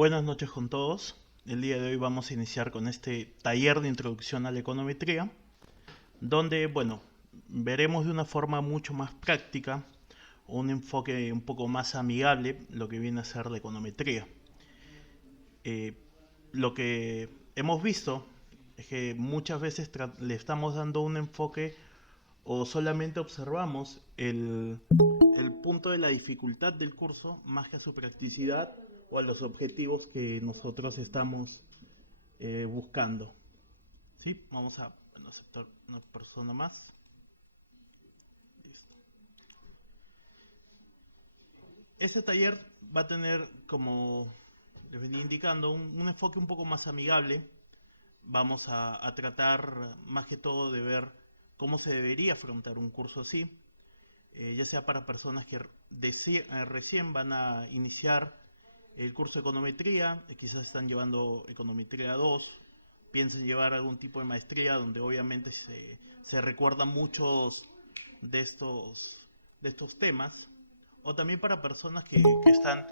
Buenas noches con todos. El día de hoy vamos a iniciar con este taller de introducción a la econometría, donde, veremos de una forma mucho más práctica, un enfoque un poco más amigable, lo que viene a ser la econometría. Eh, lo que hemos visto es que muchas veces le estamos dando un enfoque o solamente observamos el punto de la dificultad del curso más que a su practicidad o a los objetivos que nosotros estamos buscando. ¿Sí? Vamos a aceptar una persona más. Listo. Este taller va a tener, como les venía indicando, un enfoque un poco más amigable. Vamos a tratar más que todo de ver cómo se debería afrontar un curso así, ya sea para personas que recién van a iniciar el curso de econometría, quizás están llevando econometría 2, piensen llevar algún tipo de maestría donde obviamente se recuerdan muchos de estos temas, o también para personas que están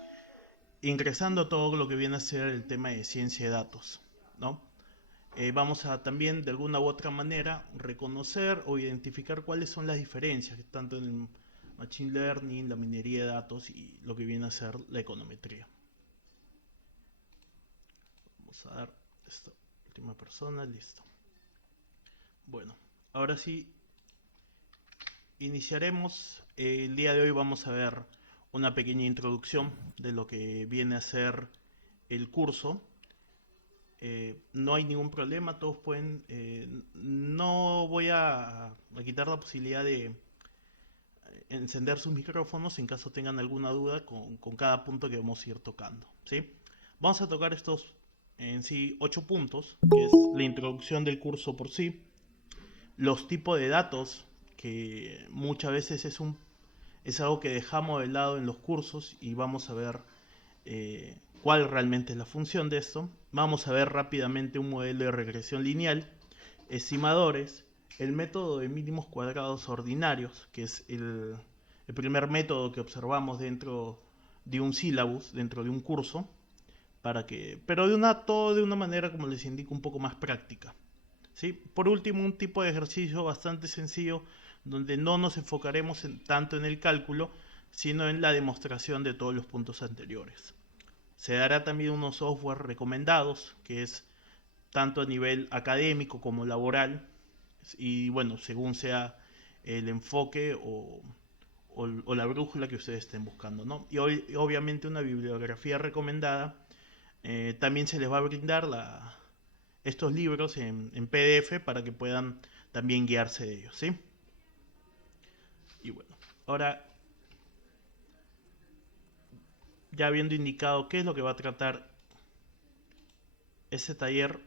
ingresando a todo lo que viene a ser el tema de ciencia de datos, ¿no? Vamos a también de alguna u otra manera reconocer o identificar cuáles son las diferencias, tanto en el machine learning, la minería de datos y lo que viene a ser la econometría. Vamos a dar esta última persona, listo. Bueno, ahora sí, iniciaremos. El día de hoy vamos a ver una pequeña introducción de lo que viene a ser el curso. No hay ningún problema, todos pueden. No voy a quitar la posibilidad de encender sus micrófonos en caso tengan alguna duda con cada punto que vamos a ir tocando, ¿sí? Vamos a tocar estos en sí 8 puntos, que es la introducción del curso por sí, los tipos de datos, que muchas veces es algo que dejamos de lado en los cursos y vamos a ver cuál realmente es la función de esto. Vamos a ver rápidamente un modelo de regresión lineal, estimadores, el método de mínimos cuadrados ordinarios, que es el primer método que observamos dentro de un sílabus, dentro de un curso, pero todo de una manera, como les indico, un poco más práctica. ¿Sí? Por último, un tipo de ejercicio bastante sencillo donde no nos enfocaremos tanto en el cálculo, sino en la demostración de todos los puntos anteriores. Se dará también unos software recomendados, que es tanto a nivel académico como laboral, y según sea el enfoque o la brújula que ustedes estén buscando, ¿no? Y obviamente una bibliografía recomendada. También se les va a brindar estos libros en PDF para que puedan también guiarse de ellos, ¿sí? Y bueno, ahora ya habiendo indicado qué es lo que va a tratar este taller,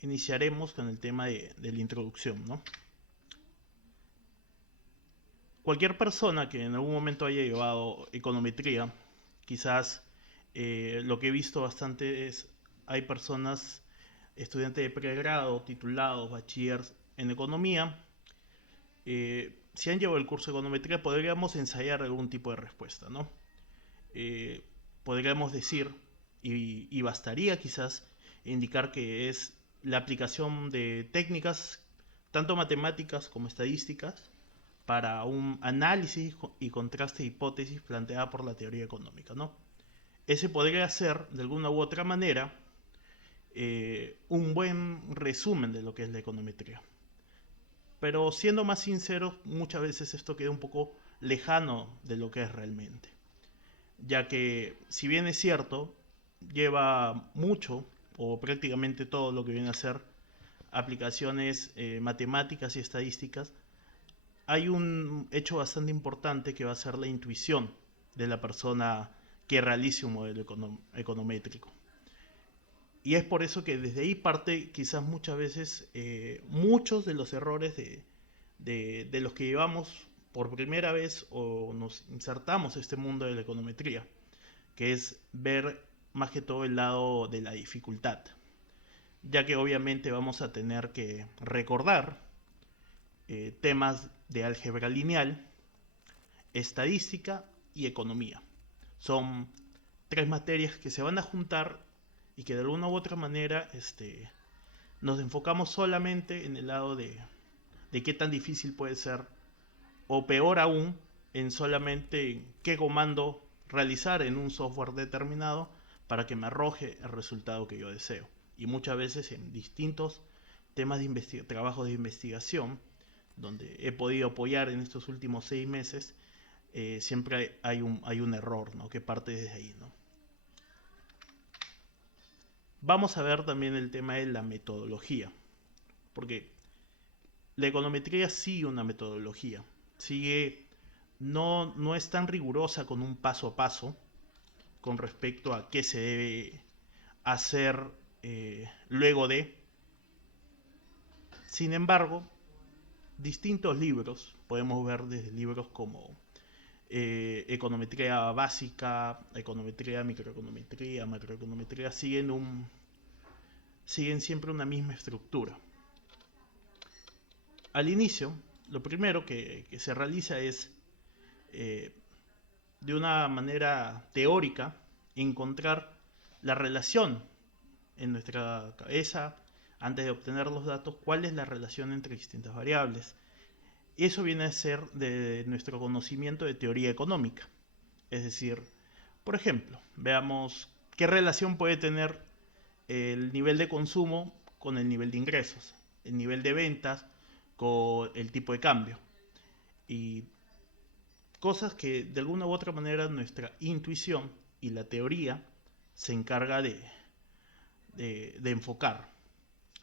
iniciaremos con el tema de la introducción, ¿no? Cualquier persona que en algún momento haya llevado econometría, quizás lo que he visto bastante es, hay personas, estudiantes de pregrado, titulados, bachilleres en economía, si han llevado el curso de econometría podríamos ensayar algún tipo de respuesta, ¿no? Eh, Podríamos decir, y bastaría quizás indicar que es la aplicación de técnicas, tanto matemáticas como estadísticas, para un análisis y contraste de hipótesis planteada por la teoría económica, ¿no? Ese podría ser, de alguna u otra manera, un buen resumen de lo que es la econometría. Pero siendo más sinceros, muchas veces esto queda un poco lejano de lo que es realmente. Ya que, si bien es cierto, lleva mucho o prácticamente todo lo que viene a ser aplicaciones matemáticas y estadísticas, hay un hecho bastante importante que va a ser la intuición de la persona que realice un modelo econométrico. Y es por eso que desde ahí parte quizás muchas veces muchos de los errores de los que llevamos por primera vez o nos insertamos a este mundo de la econometría, que es ver más que todo el lado de la dificultad, ya que obviamente vamos a tener que recordar temas de álgebra lineal, estadística y economía. Son tres materias que se van a juntar y que de alguna u otra manera nos enfocamos solamente en el lado de qué tan difícil puede ser, o peor aún, en solamente qué comando realizar en un software determinado para que me arroje el resultado que yo deseo. Y muchas veces en distintos temas de trabajos de investigación, donde he podido apoyar en estos últimos 6 meses, siempre hay un error, ¿no?, que parte desde ahí, ¿no? Vamos a ver también el tema de la metodología, porque la econometría sigue una metodología, no es tan rigurosa con un paso a paso con respecto a qué se debe hacer luego de. Sin embargo, distintos libros, podemos ver desde libros como econometría básica, econometría, microeconometría, macroeconometría, siguen siempre una misma estructura. Al inicio, lo primero que se realiza es, de una manera teórica, encontrar la relación en nuestra cabeza, antes de obtener los datos, cuál es la relación entre distintas variables. Eso viene a ser de nuestro conocimiento de teoría económica. Es decir, por ejemplo, veamos qué relación puede tener el nivel de consumo con el nivel de ingresos, el nivel de ventas con el tipo de cambio. Y cosas que de alguna u otra manera nuestra intuición y la teoría se encarga de enfocar.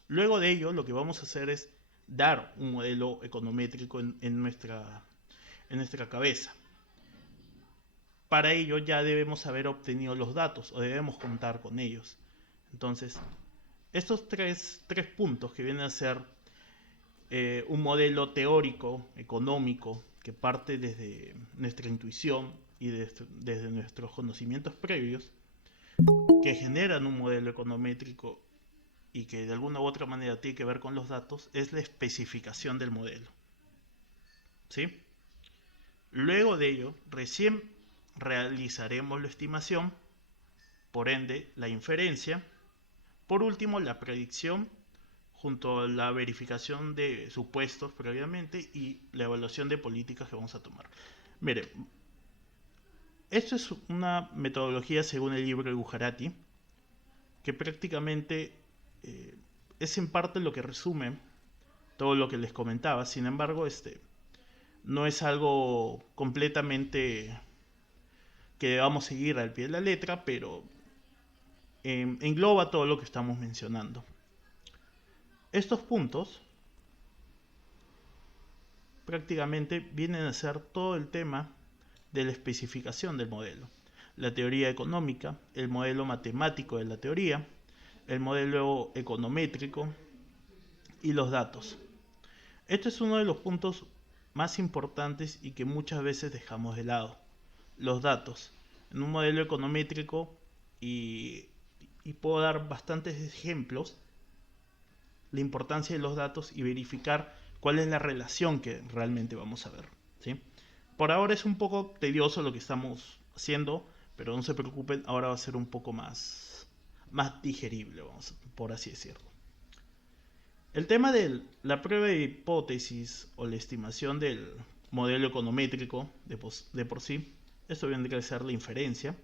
Luego de ello, lo que vamos a hacer es dar un modelo econométrico en nuestra cabeza. Para ello ya debemos haber obtenido los datos o debemos contar con ellos. Entonces, estos tres puntos que vienen a ser un modelo teórico, económico, que parte desde nuestra intuición y desde nuestros conocimientos previos, que generan un modelo econométrico y que de alguna u otra manera tiene que ver con los datos, es la especificación del modelo. ¿Sí? Luego de ello, recién realizaremos la estimación, por ende la inferencia, por último la predicción, junto a la verificación de supuestos previamente y la evaluación de políticas que vamos a tomar. Mire, esto es una metodología según el libro de Gujarati, que prácticamente es en parte lo que resume todo lo que les comentaba. Sin embargo, no es algo completamente que debamos seguir al pie de la letra, pero engloba todo lo que estamos mencionando. Estos puntos prácticamente vienen a ser todo el tema de la especificación del modelo. La teoría económica, el modelo matemático de la teoría, el modelo econométrico y los datos. Este es uno de los puntos más importantes y que muchas veces dejamos de lado. Los datos. En un modelo econométrico, y puedo dar bastantes ejemplos, la importancia de los datos y verificar cuál es la relación que realmente vamos a ver, ¿sí? Por ahora es un poco tedioso lo que estamos haciendo, pero no se preocupen, ahora va a ser un poco más digerible, por así decirlo. El tema de la prueba de hipótesis o la estimación del modelo econométrico de por sí, esto vendría a ser la inferencia,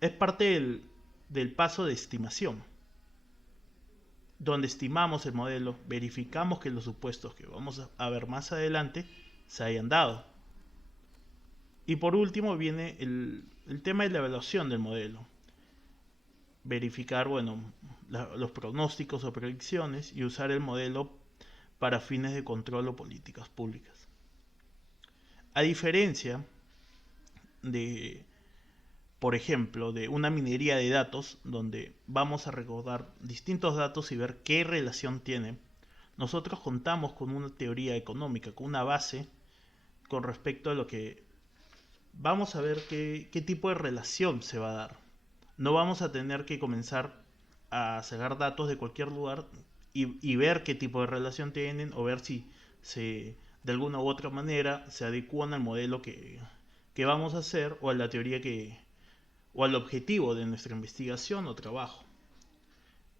es parte del paso de estimación, donde estimamos el modelo, verificamos que los supuestos que vamos a ver más adelante se hayan dado. Y por último viene el tema de la evaluación del modelo. Verificar, los pronósticos o predicciones y usar el modelo para fines de control o políticas públicas. A diferencia de, por ejemplo, de una minería de datos, donde vamos a recordar distintos datos y ver qué relación tienen, nosotros contamos con una teoría económica, con una base con respecto a lo que vamos a ver qué tipo de relación se va a dar. No vamos a tener que comenzar a sacar datos de cualquier lugar y ver qué tipo de relación tienen, o ver si de alguna u otra manera se adecúan al modelo que vamos a hacer, o a la teoría o al objetivo de nuestra investigación o trabajo.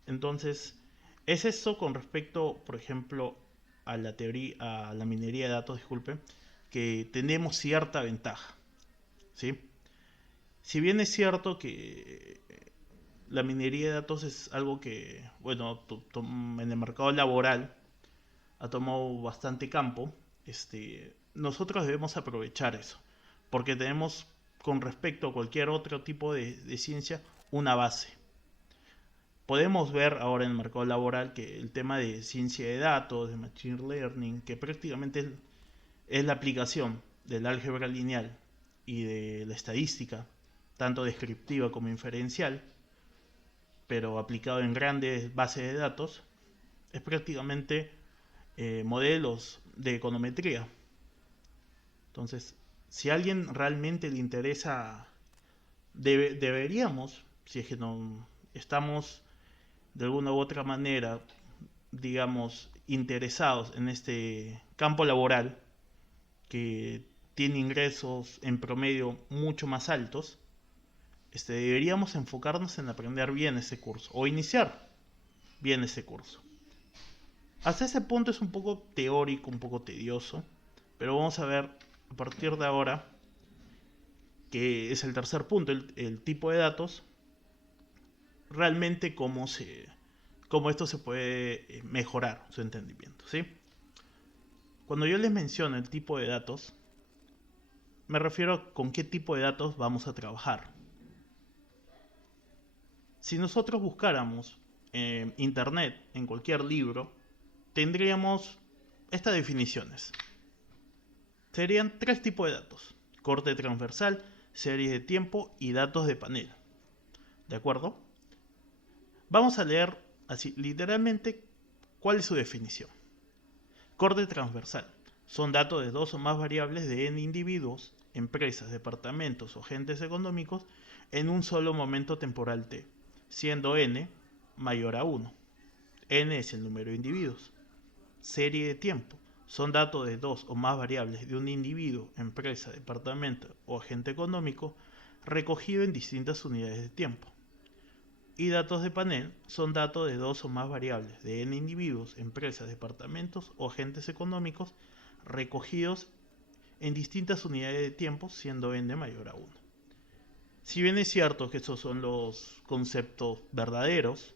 Entonces, es eso con respecto, por ejemplo, a la teoría, a la minería de datos, disculpe, que tenemos cierta ventaja, ¿sí? Si bien es cierto que la minería de datos es algo que, bueno, en el mercado laboral ha tomado bastante campo, nosotros debemos aprovechar eso, porque tenemos con respecto a cualquier otro tipo de ciencia una base. Podemos ver ahora en el mercado laboral que el tema de ciencia de datos, de machine learning, que prácticamente es la aplicación del álgebra lineal y de la estadística, tanto descriptiva como inferencial, pero aplicado en grandes bases de datos, es prácticamente modelos de econometría. Entonces, si a alguien realmente le interesa, deberíamos, si es que no estamos de alguna u otra manera, digamos, interesados en este campo laboral, que tiene ingresos en promedio mucho más altos, deberíamos enfocarnos en aprender bien ese curso o iniciar bien ese curso. Hasta ese punto es un poco teórico, un poco tedioso, pero vamos a ver a partir de ahora, que es el tercer punto, el tipo de datos, realmente cómo esto se puede mejorar su entendimiento, ¿sí? Cuando yo les menciono el tipo de datos, me refiero a con qué tipo de datos vamos a trabajar. Si nosotros buscáramos en internet, en cualquier libro, tendríamos estas definiciones. Serían tres tipos de datos: corte transversal, series de tiempo y datos de panel. ¿De acuerdo? Vamos a leer así literalmente cuál es su definición. Corte transversal son datos de dos o más variables de n individuos, empresas, departamentos o agentes económicos en un solo momento temporal t, siendo n mayor a 1. N es el número de individuos. Serie de tiempo son datos de dos o más variables de un individuo, empresa, departamento o agente económico recogido en distintas unidades de tiempo. Y datos de panel son datos de dos o más variables de n individuos, empresas, departamentos o agentes económicos recogidos en distintas unidades de tiempo, siendo n mayor a 1. Si bien es cierto que estos son los conceptos verdaderos,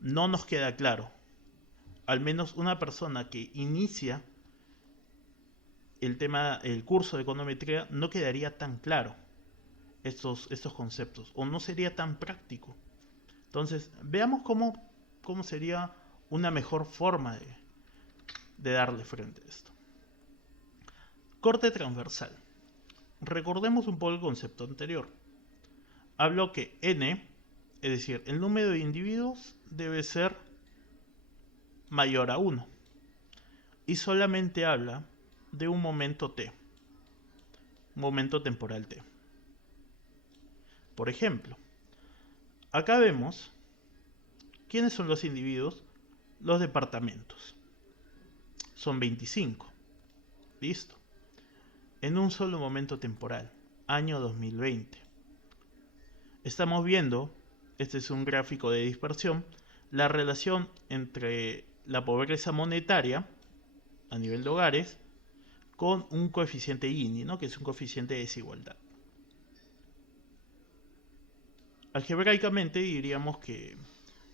no nos queda claro. Al menos una persona que inicia el curso de econometría no quedaría tan claro estos conceptos, o no sería tan práctico. Entonces, veamos cómo sería una mejor forma de darle frente a esto. Corte transversal. Recordemos un poco el concepto anterior. Hablo que n, es decir, el número de individuos debe ser mayor a 1. Y solamente habla de un momento t, un momento temporal t. Por ejemplo, acá vemos quiénes son los individuos, los departamentos. Son 25. Listo. En un solo momento temporal, año 2020. Estamos viendo, este es un gráfico de dispersión, la relación entre la pobreza monetaria a nivel de hogares con un coeficiente Gini, ¿no? Que es un coeficiente de desigualdad. Algebraicamente diríamos que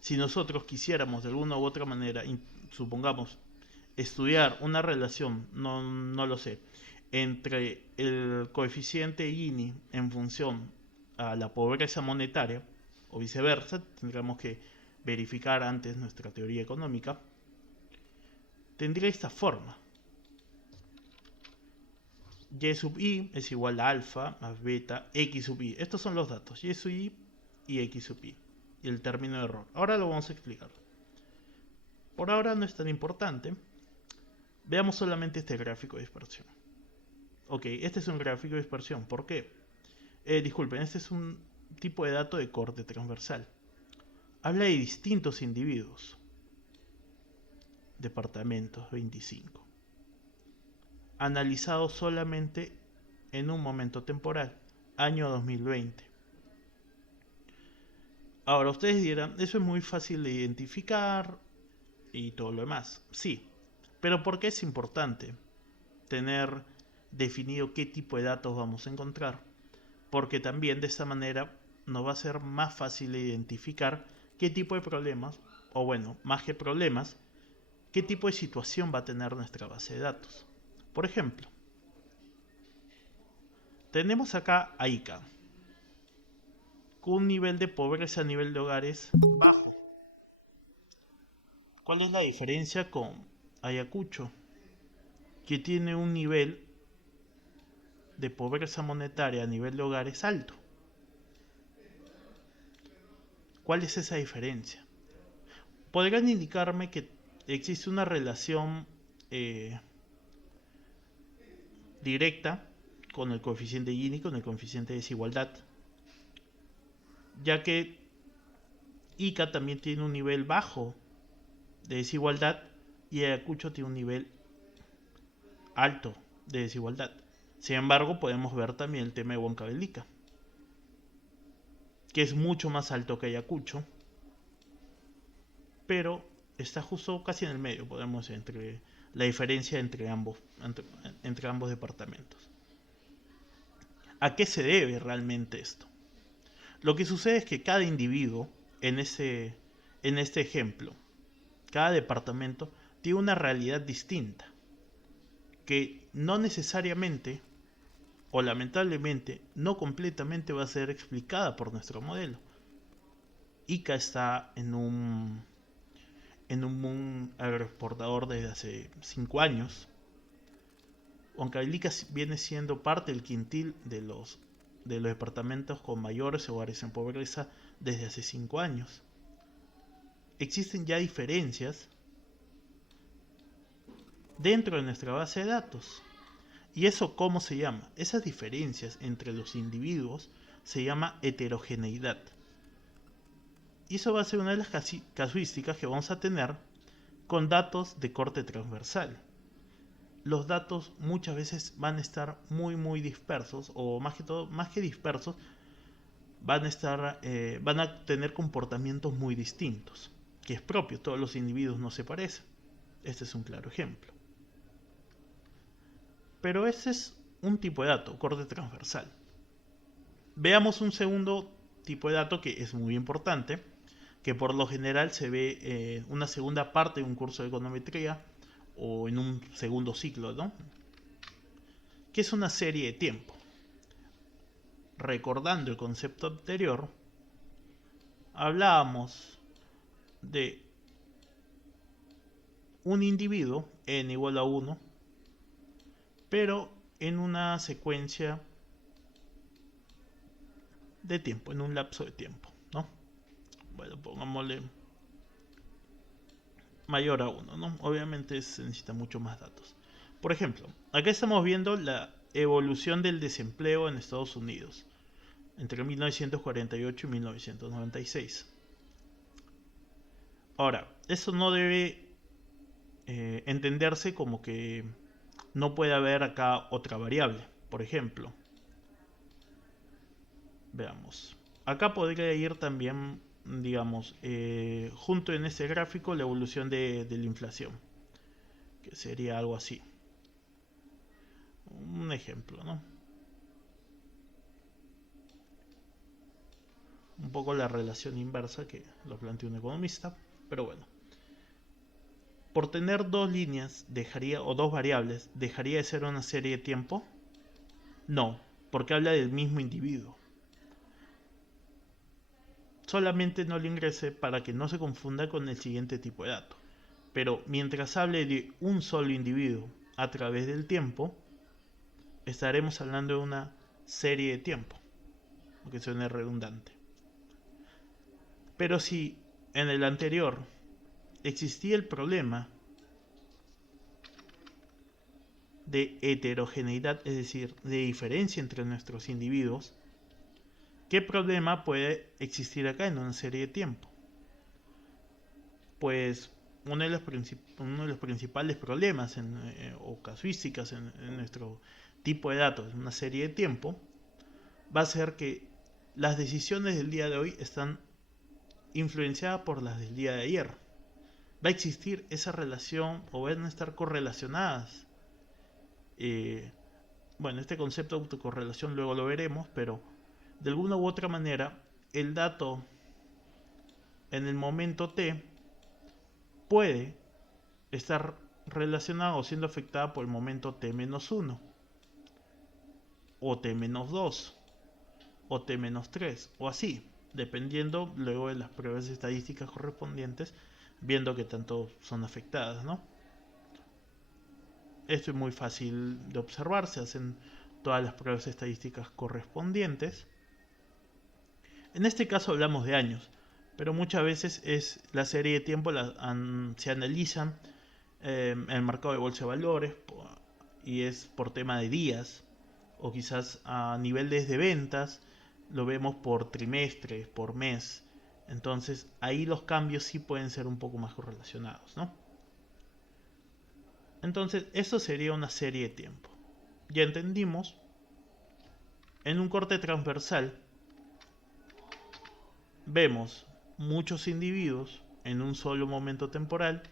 si nosotros quisiéramos de alguna u otra manera, supongamos, estudiar una relación, no lo sé, entre el coeficiente Gini en función a la pobreza monetaria, o viceversa, tendríamos que verificar antes nuestra teoría económica, tendría esta forma. Y sub i es igual a alfa más beta x sub i. Estos son los datos, y sub i y x sub i. Y el término de error. Ahora lo vamos a explicar. Por ahora no es tan importante. Veamos solamente este gráfico de dispersión. Ok, este es un gráfico de dispersión. ¿Por qué? Disculpen, este es un tipo de dato de corte transversal. Habla de distintos individuos. Departamentos 25. Analizado solamente en un momento temporal, año 2020. Ahora ustedes dirán, eso es muy fácil de identificar y todo lo demás. Sí, pero ¿por qué es importante tener definido qué tipo de datos vamos a encontrar? Porque también de esta manera nos va a ser más fácil identificar qué tipo de problemas, o bueno, más que problemas, qué tipo de situación va a tener nuestra base de datos. Por ejemplo, tenemos acá a Ica, con un nivel de pobreza a nivel de hogares bajo. ¿Cuál es la diferencia con Ayacucho, que tiene un nivel de pobreza monetaria a nivel de hogares alto? ¿Cuál es esa diferencia? ¿Podrían indicarme que existe una relación eh, directa con el coeficiente Gini, con el coeficiente de desigualdad? Ya que Ica también tiene un nivel bajo de desigualdad y Ayacucho tiene un nivel alto de desigualdad. Sin embargo, podemos ver también el tema de Huancavelica, que es mucho más alto que Ayacucho, pero está justo casi en el medio, podemos entre la diferencia entre ambos departamentos. ¿A qué se debe realmente esto? Lo que sucede es que cada individuo en este ejemplo, cada departamento tiene una realidad distinta, que no necesariamente o lamentablemente no completamente va a ser explicada por nuestro modelo. Ica está en un agroexportador desde hace 5 años. Huancavelica viene siendo parte del quintil de los departamentos con mayores hogares en pobreza desde hace 5 años. Existen ya diferencias dentro de nuestra base de datos. ¿Y eso cómo se llama? Esas diferencias entre los individuos se llama heterogeneidad. Y eso va a ser una de las casuísticas que vamos a tener con datos de corte transversal. Los datos muchas veces van a estar muy dispersos, o más que dispersos, van a tener comportamientos muy distintos, que es propio, todos los individuos no se parecen. Este es un claro ejemplo. Pero ese es un tipo de dato, corte transversal. Veamos un segundo tipo de dato que es muy importante, que por lo general se ve en una segunda parte de un curso de econometría o en un segundo ciclo, ¿no? Que es una serie de tiempo. Recordando el concepto anterior, hablábamos de un individuo, n igual a 1, pero en una secuencia de tiempo, en un lapso de tiempo, ¿no? Bueno, pongámosle mayor a 1, ¿no? Obviamente se necesita mucho más datos. Por ejemplo, acá estamos viendo la evolución del desempleo en Estados Unidos entre 1948 y 1996. Ahora, eso no debe entenderse como que no puede haber acá otra variable. Por ejemplo, veamos. Acá podría ir también, digamos, junto en este gráfico la evolución de la inflación, que sería algo así. Un ejemplo, ¿no? Un poco la relación inversa que lo plantea un economista, pero bueno. Por tener dos líneas o dos variables, ¿dejaría de ser una serie de tiempo? No, porque habla del mismo individuo. Solamente no le ingrese para que no se confunda con el siguiente tipo de dato. Pero mientras hable de un solo individuo a través del tiempo, estaremos hablando de una serie de tiempo, aunque suene redundante. Pero si en el anterior existía el problema de heterogeneidad, es decir, de diferencia entre nuestros individuos, ¿qué problema puede existir acá en una serie de tiempo? Pues uno de los principales problemas o casuísticas en nuestro tipo de datos en una serie de tiempo va a ser que las decisiones del día de hoy están influenciada por las del día de ayer. Va a existir esa relación o van a estar correlacionadas. Bueno, este concepto de autocorrelación luego lo veremos, pero de alguna u otra manera el dato en el momento t puede estar relacionado o siendo afectada por el momento t-1 o t-2 o t-3 o así, dependiendo luego de las pruebas estadísticas correspondientes, viendo que tanto son afectadas, ¿no? Esto es muy fácil de observar, se hacen todas las pruebas estadísticas correspondientes. En este caso hablamos de años, pero muchas veces es la serie de tiempo, se analizan en el mercado de bolsa de valores y es por tema de días, o quizás a niveles de ventas lo vemos por trimestre, por mes. Entonces ahí los cambios sí pueden ser un poco más correlacionados, ¿no? Entonces eso sería una serie de tiempo. Ya entendimos, en un corte transversal vemos muchos individuos en un solo momento temporal,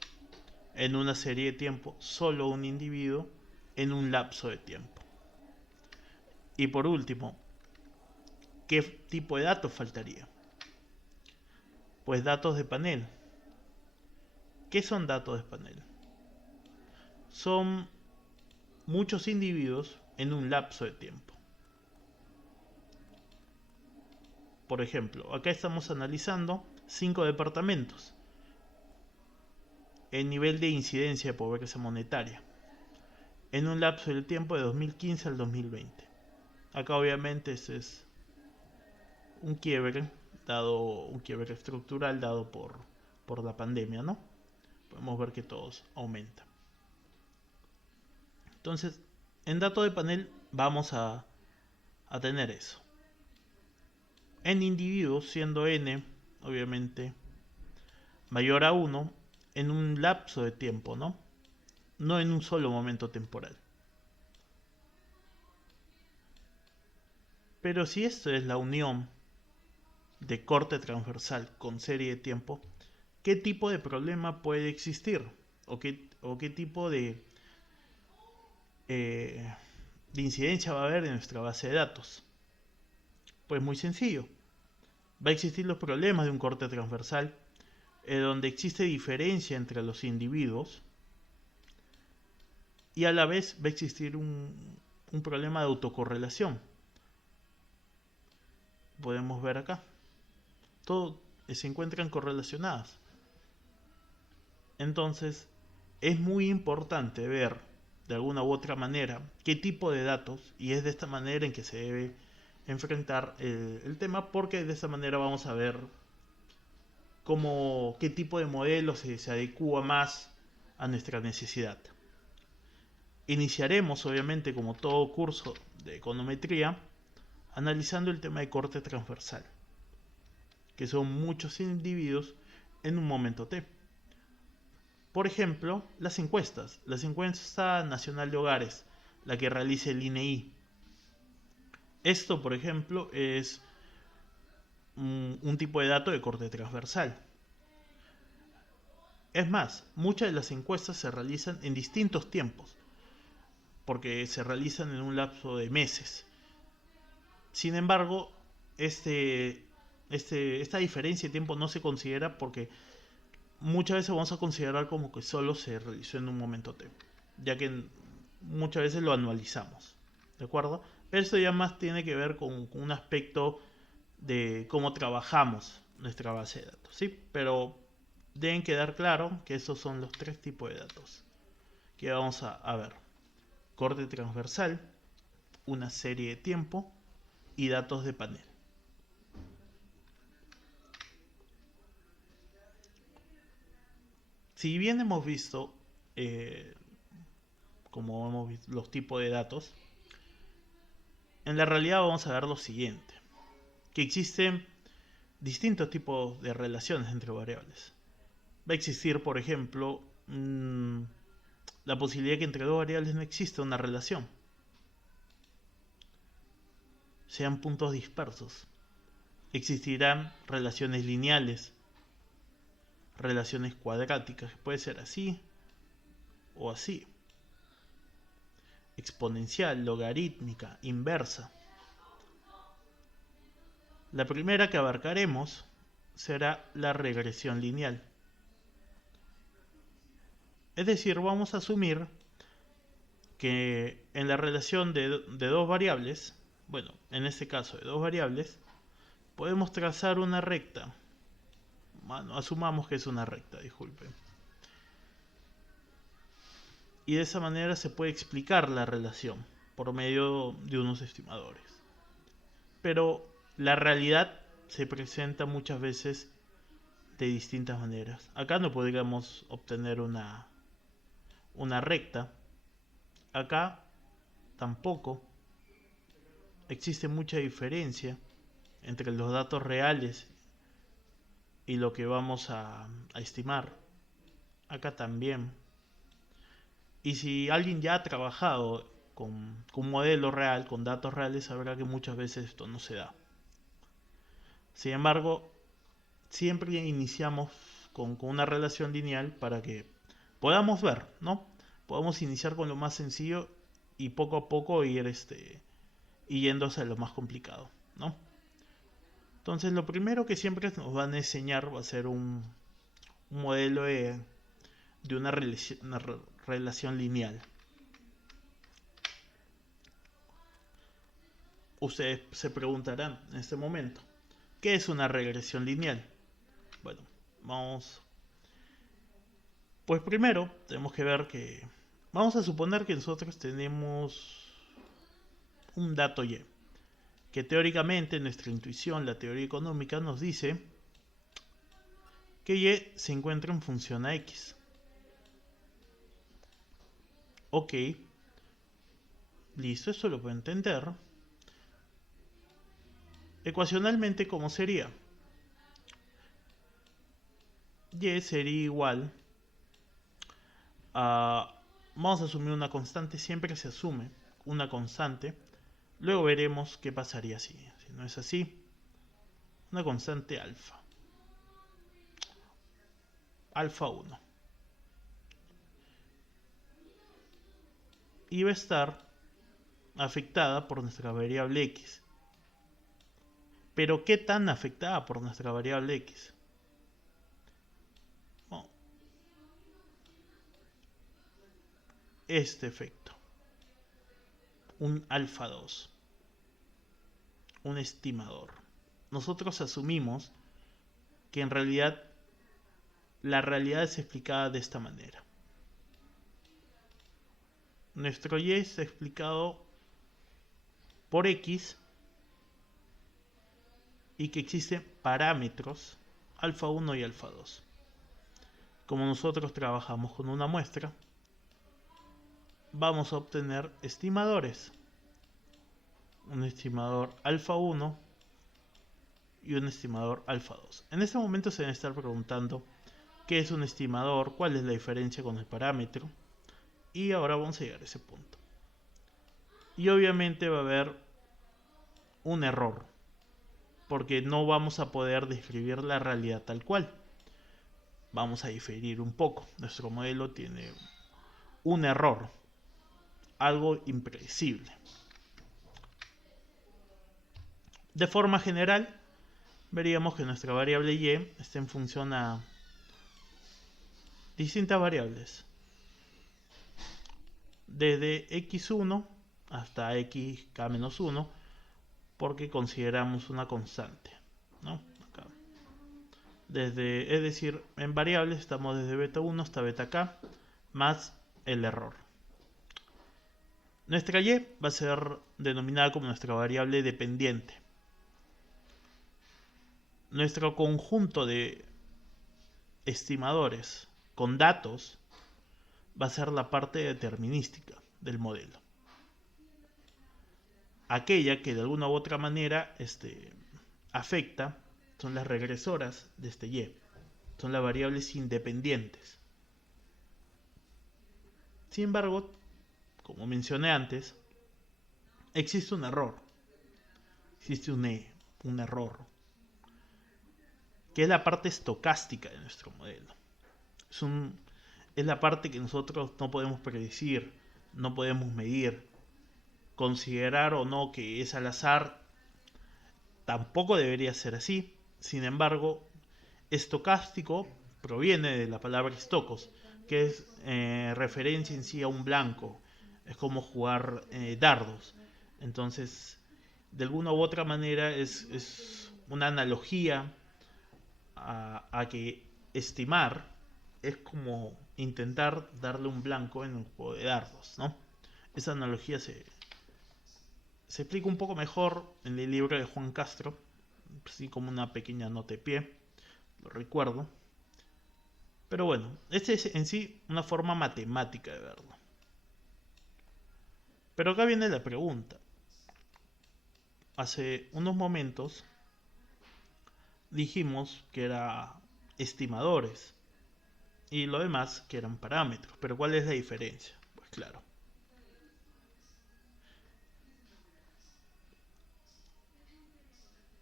en una serie de tiempo solo un individuo en un lapso de tiempo. Y por último, ¿qué tipo de datos faltaría? Pues datos de panel. ¿Qué son datos de panel? Son muchos individuos en un lapso de tiempo. Por ejemplo, acá estamos analizando 5 departamentos. El nivel de incidencia de pobreza monetaria en un lapso de tiempo de 2015 al 2020. Acá obviamente ese es un quiebre estructural dado por la pandemia, ¿no? Podemos ver que todos aumentan. Entonces, en datos de panel vamos a tener eso. En individuos, siendo n, obviamente, mayor a 1, en un lapso de tiempo, ¿no? No en un solo momento temporal. Pero si esto es la unión de corte transversal con serie de tiempo, ¿qué tipo de problema puede existir? ¿O qué tipo de incidencia va a haber en nuestra base de datos? Pues muy sencillo. Va a existir los problemas de un corte transversal, donde existe diferencia entre los individuos, y a la vez va a existir un problema de autocorrelación. Podemos ver acá. Todo se encuentran correlacionadas. Entonces, es muy importante ver de alguna u otra manera qué tipo de datos, y es de esta manera en que se debe enfrentar el tema, porque de esta manera vamos a ver qué tipo de modelo se adecua más a nuestra necesidad. Iniciaremos, obviamente, como todo curso de econometría, analizando el tema de corte transversal, que son muchos individuos en un momento T. Por ejemplo, las encuestas. La encuesta nacional de hogares, la que realiza el INEI. Esto, por ejemplo, es un tipo de dato de corte transversal. Es más, muchas de las encuestas se realizan en distintos tiempos, porque se realizan en un lapso de meses. Sin embargo, esta diferencia de tiempo no se considera porque muchas veces vamos a considerar como que solo se realizó en un momento T, ya que muchas veces lo anualizamos, ¿de acuerdo? Pero esto ya más tiene que ver con un aspecto de cómo trabajamos nuestra base de datos, ¿sí? Pero deben quedar claro que esos son los 3 tipos de datos que vamos a ver: corte transversal, una serie de tiempo y datos de panel. Si bien hemos visto como hemos visto los tipos de datos, en la realidad vamos a ver lo siguiente: que existen distintos tipos de relaciones entre variables. Va a existir, por ejemplo, la posibilidad que entre dos variables no exista una relación, sean puntos dispersos. Existirán relaciones lineales, relaciones cuadráticas, puede ser así o así. Exponencial, logarítmica, inversa. La primera que abarcaremos será la regresión lineal. Es decir, vamos a asumir que en la relación de dos variables, bueno, en este caso de dos variables, podemos trazar una recta. Bueno, asumamos que es una recta, disculpen. Y de esa manera se puede explicar la relación por medio de unos estimadores. Pero la realidad se presenta muchas veces de distintas maneras. Acá no podríamos obtener una recta. Acá tampoco. Existe mucha diferencia entre los datos reales y lo que vamos a estimar. Acá también. Y si alguien ya ha trabajado con un modelo real, con datos reales, sabrá que muchas veces esto no se da. Sin embargo, siempre iniciamos con una relación lineal para que podamos ver, ¿no? Podemos iniciar con lo más sencillo y poco a poco ir yéndose a lo más complicado, ¿no? Entonces, lo primero que siempre nos van a enseñar va a ser un modelo de una relación lineal. Ustedes se preguntarán en este momento, ¿qué es una regresión lineal? Bueno, vamos. Pues primero tenemos que ver que vamos a suponer que nosotros tenemos un dato Y, que teóricamente nuestra intuición, la teoría económica, nos dice que Y se encuentra en función a X. Ok, listo, eso lo puedo entender. Ecuacionalmente, ¿cómo sería? Y sería igual a... Vamos a asumir una constante, siempre se asume una constante. Luego veremos qué pasaría si no es así. Una constante alfa. Alfa 1. Y va a estar afectada por nuestra variable X. Pero ¿qué tan afectada por nuestra variable X? Bueno, este efecto. Un alfa 2. Un estimador. Nosotros asumimos que en realidad la realidad es explicada de esta manera. Nuestro Y está explicado por X y que existen parámetros alfa 1 y alfa 2. Como nosotros trabajamos con una muestra, vamos a obtener estimadores. Un estimador alfa 1 y un estimador alfa 2. En este momento se van a estar preguntando qué es un estimador, cuál es la diferencia con el parámetro. Y ahora vamos a llegar a ese punto. Y obviamente va a haber un error, porque no vamos a poder describir la realidad tal cual. Vamos a diferir un poco. Nuestro modelo tiene un error, algo impredecible. De forma general, veríamos que nuestra variable Y está en función a distintas variables. Desde x1 hasta xk-1, porque consideramos una constante, ¿no? Acá. Es decir, en variables estamos desde beta 1 hasta beta k más el error. Nuestra Y va a ser denominada como nuestra variable dependiente. Nuestro conjunto de estimadores con datos va a ser la parte determinística del modelo. Aquella que de alguna u otra manera afecta son las regresoras de este Y. Son las variables independientes. Sin embargo, como mencioné antes, existe un error. Existe un error. que es la parte estocástica de nuestro modelo. Es la parte que nosotros no podemos predecir, no podemos medir. Considerar o no que es al azar tampoco debería ser así. Sin embargo, estocástico proviene de la palabra estocos, que es referencia en sí a un blanco. Es como jugar dardos. Entonces, de alguna u otra manera es una analogía a que estimar es como intentar darle un blanco en un juego de dardos, ¿no? Esa analogía se explica un poco mejor en el libro de Juan Castro, así como una pequeña nota de pie, lo recuerdo. Pero bueno, este es en sí una forma matemática de verlo. Pero acá viene la pregunta. Hace unos momentos dijimos que eran estimadores y lo demás que eran parámetros. Pero ¿cuál es la diferencia? Pues claro.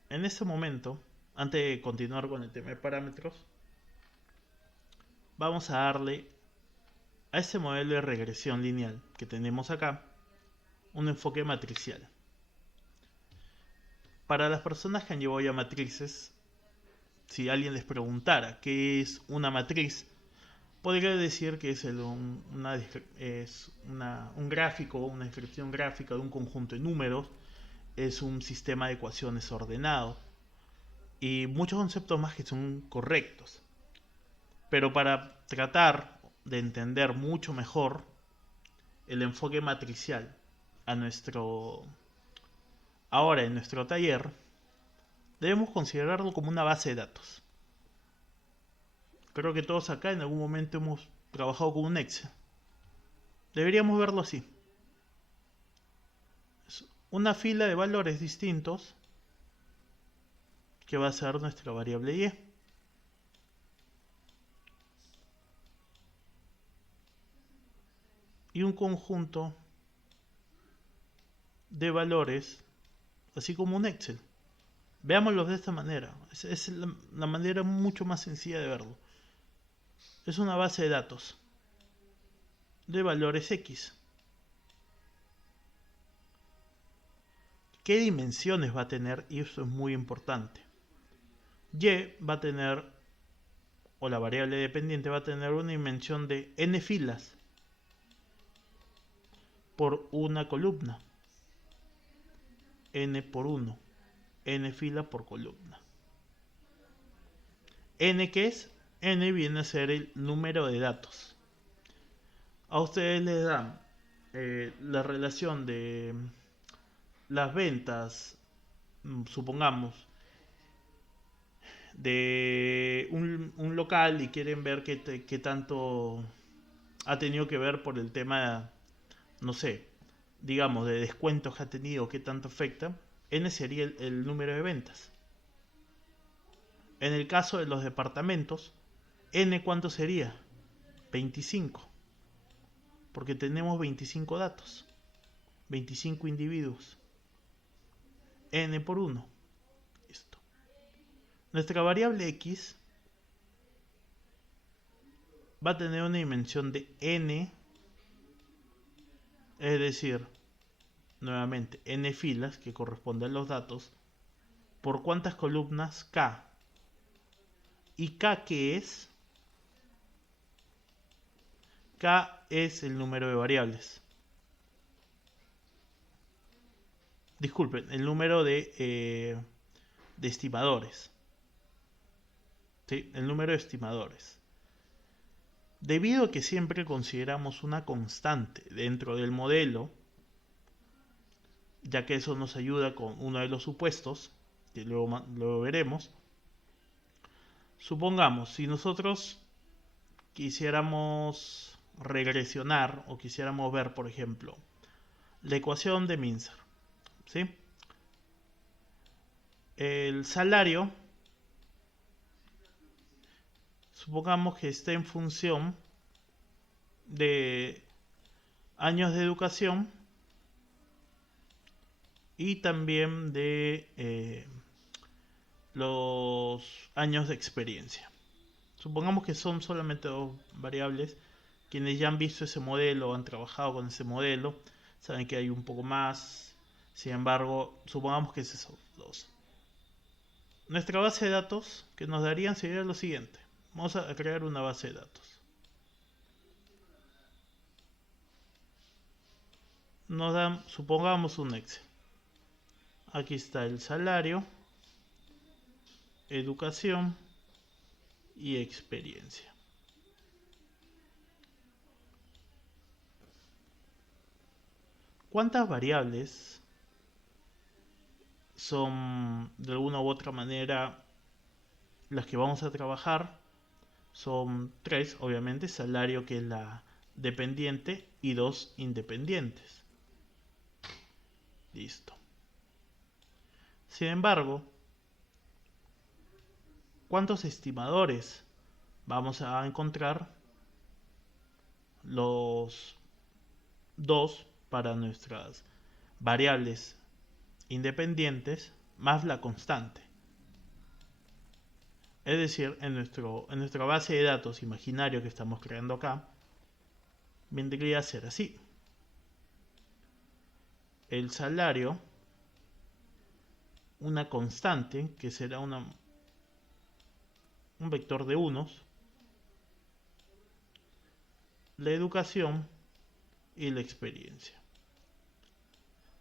En este momento, antes de continuar con el tema de parámetros, vamos a darle a este modelo de regresión lineal que tenemos acá un enfoque matricial. Para las personas que han llevado ya matrices, si alguien les preguntara qué es una matriz, podría decir que es un gráfico, una descripción gráfica de un conjunto de números, es un sistema de ecuaciones ordenado y muchos conceptos más que son correctos. Pero para tratar de entender mucho mejor el enfoque matricial ahora en nuestro taller, debemos considerarlo como una base de datos. Creo que todos acá en algún momento hemos trabajado con un Excel. Deberíamos verlo así. Es una fila de valores distintos que va a ser nuestra variable y. Y un conjunto de valores, así como un Excel. Veámoslo de esta manera. Es la manera mucho más sencilla de verlo. Es una base de datos de valores X. ¿Qué dimensiones va a tener? Y esto es muy importante. Y va a tener, o la variable dependiente va a tener una dimensión de n filas por una columna. N por 1. N filas por columna. N, ¿qué es? N viene a ser el número de datos. A ustedes les dan la relación de las ventas, supongamos, de un local y quieren ver qué tanto ha tenido que ver por el tema, no sé, digamos, de descuentos que ha tenido, qué tanto afecta. N sería el número de ventas. En el caso de los departamentos, N ¿cuánto sería? 25. Porque tenemos 25 datos, 25 individuos. N por 1. Listo. Nuestra variable X va a tener una dimensión de N, es decir, nuevamente N filas, que corresponde a los datos, por cuántas columnas K. ¿Y K qué es? K es el número de variables. Disculpen, el número de estimadores. ¿Sí? El número de estimadores. Debido a que siempre consideramos una constante dentro del modelo, ya que eso nos ayuda con uno de los supuestos, que luego veremos. Supongamos, si nosotros quisiéramos regresionar o quisiéramos ver, por ejemplo, la ecuación de Minzer, ¿sí? El salario, supongamos que está en función de años de educación y también de los años de experiencia. Supongamos que son solamente dos variables. Quienes ya han visto ese modelo o han trabajado con ese modelo saben que hay un poco más. Sin embargo, supongamos que esos son dos. Nuestra base de datos que nos darían sería lo siguiente. Vamos a crear una base de datos. Nos dan, supongamos, un Excel. Aquí está el salario, educación y experiencia. ¿Cuántas variables son de alguna u otra manera las que vamos a trabajar? Son tres, obviamente, salario que es la dependiente y dos independientes. Listo. Sin embargo, ¿cuántos estimadores vamos a encontrar? Los dos para nuestras variables independientes más la constante. Es decir, en nuestra base de datos imaginario que estamos creando acá, vendría a ser así. El salario, una constante que será un vector de unos, la educación y la experiencia.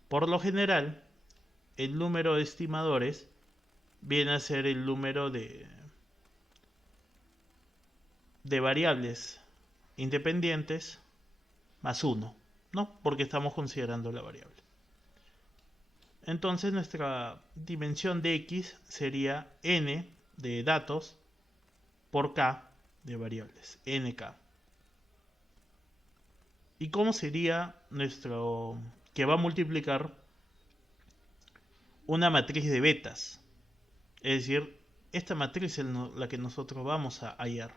Por lo general, el número de estimadores viene a ser el número de variables independientes más 1, ¿no? Porque estamos considerando la variable. Entonces nuestra dimensión de x sería n de datos por k de variables, nk. ¿Y cómo sería nuestro que va a multiplicar una matriz de betas? Es decir, esta matriz es la que nosotros vamos a hallar.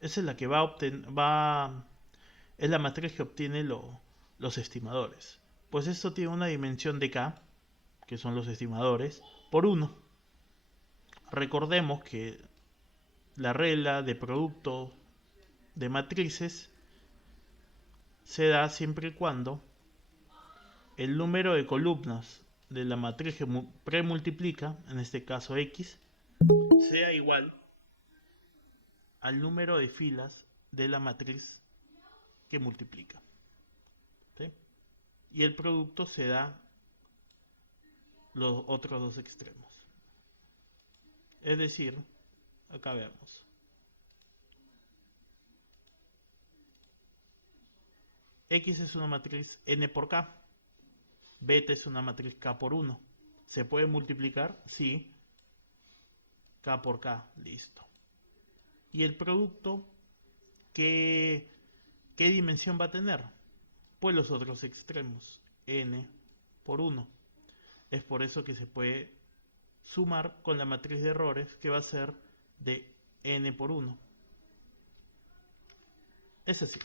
Esa es la que es la matriz que obtiene los estimadores. Pues esto tiene una dimensión de k, que son los estimadores, por 1. Recordemos que la regla de producto de matrices se da siempre y cuando el número de columnas de la matriz que premultiplica, en este caso x, sea igual al número de filas de la matriz que multiplica. ¿Sí? Y el producto se da los otros dos extremos. Es decir, acá veamos. X es una matriz n por k. Beta es una matriz k por 1. ¿Se puede multiplicar? Sí. K por k, listo. ¿Y el producto qué dimensión va a tener? Pues los otros extremos, n por 1. Es por eso que se puede sumar con la matriz de errores, que va a ser de n por 1. Es así.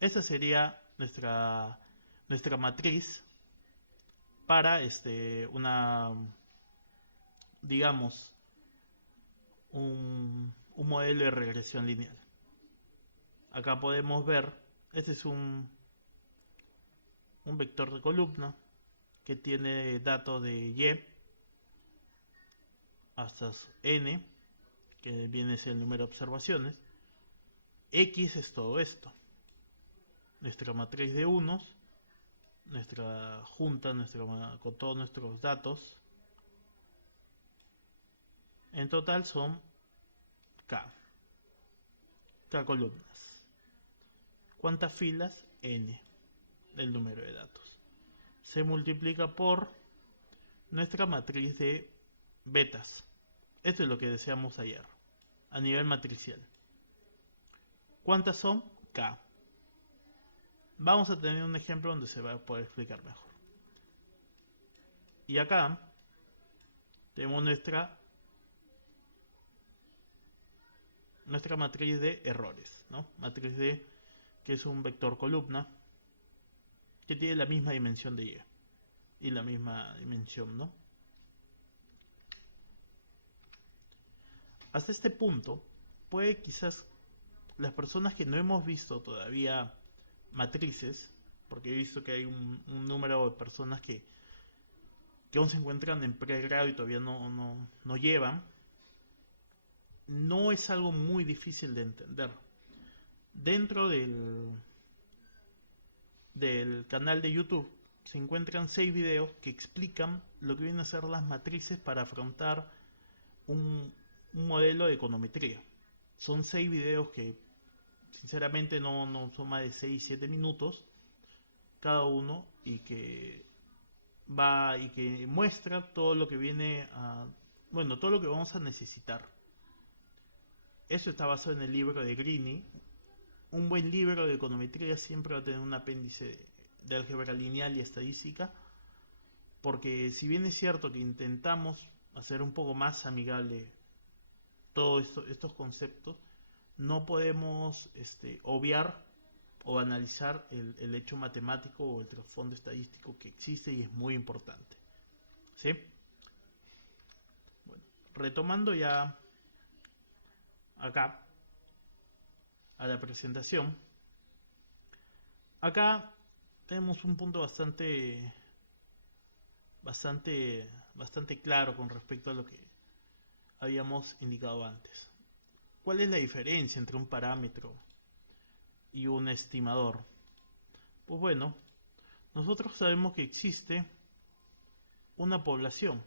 Esa sería nuestra matriz para digamos, un modelo de regresión lineal. Acá podemos ver, este es un vector de columna que tiene datos de y hasta n, que viene a ser el número de observaciones. X es todo esto. Nuestra matriz de unos, nuestra junta, con todos nuestros datos. En total son k columnas. ¿Cuántas filas? N, el número de datos. Se multiplica por nuestra matriz de betas. Esto es lo que deseamos hallar a nivel matricial. ¿Cuántas son? K. Vamos a tener un ejemplo donde se va a poder explicar mejor. Y acá tenemos nuestra matriz de errores, ¿no? Matriz de que es un vector columna que tiene la misma dimensión de y. y la misma dimensión, ¿no? Hasta este punto, puede quizás las personas que no hemos visto todavía matrices, porque he visto que hay un número de personas que aún se encuentran en pregrado y todavía no llevan, no es algo muy difícil de entender. Dentro del canal de YouTube se encuentran 6 videos que explican lo que vienen a ser las matrices para afrontar un modelo de econometría. Son 6 videos que sinceramente no son más de 6-7 minutos cada uno y que muestra todo lo que viene a, bueno, todo lo que vamos a necesitar. Eso está basado en el libro de Greene. Un buen libro de econometría siempre va a tener un apéndice de álgebra lineal y estadística, porque si bien es cierto que intentamos hacer un poco más amigable todos estos conceptos, no podemos obviar o analizar el hecho matemático o el trasfondo estadístico que existe y es muy importante. ¿Sí? Bueno, retomando ya acá a la presentación, acá tenemos un punto bastante claro con respecto a lo que habíamos indicado antes. ¿Cuál es la diferencia entre un parámetro y un estimador? Pues bueno, nosotros sabemos que existe una población.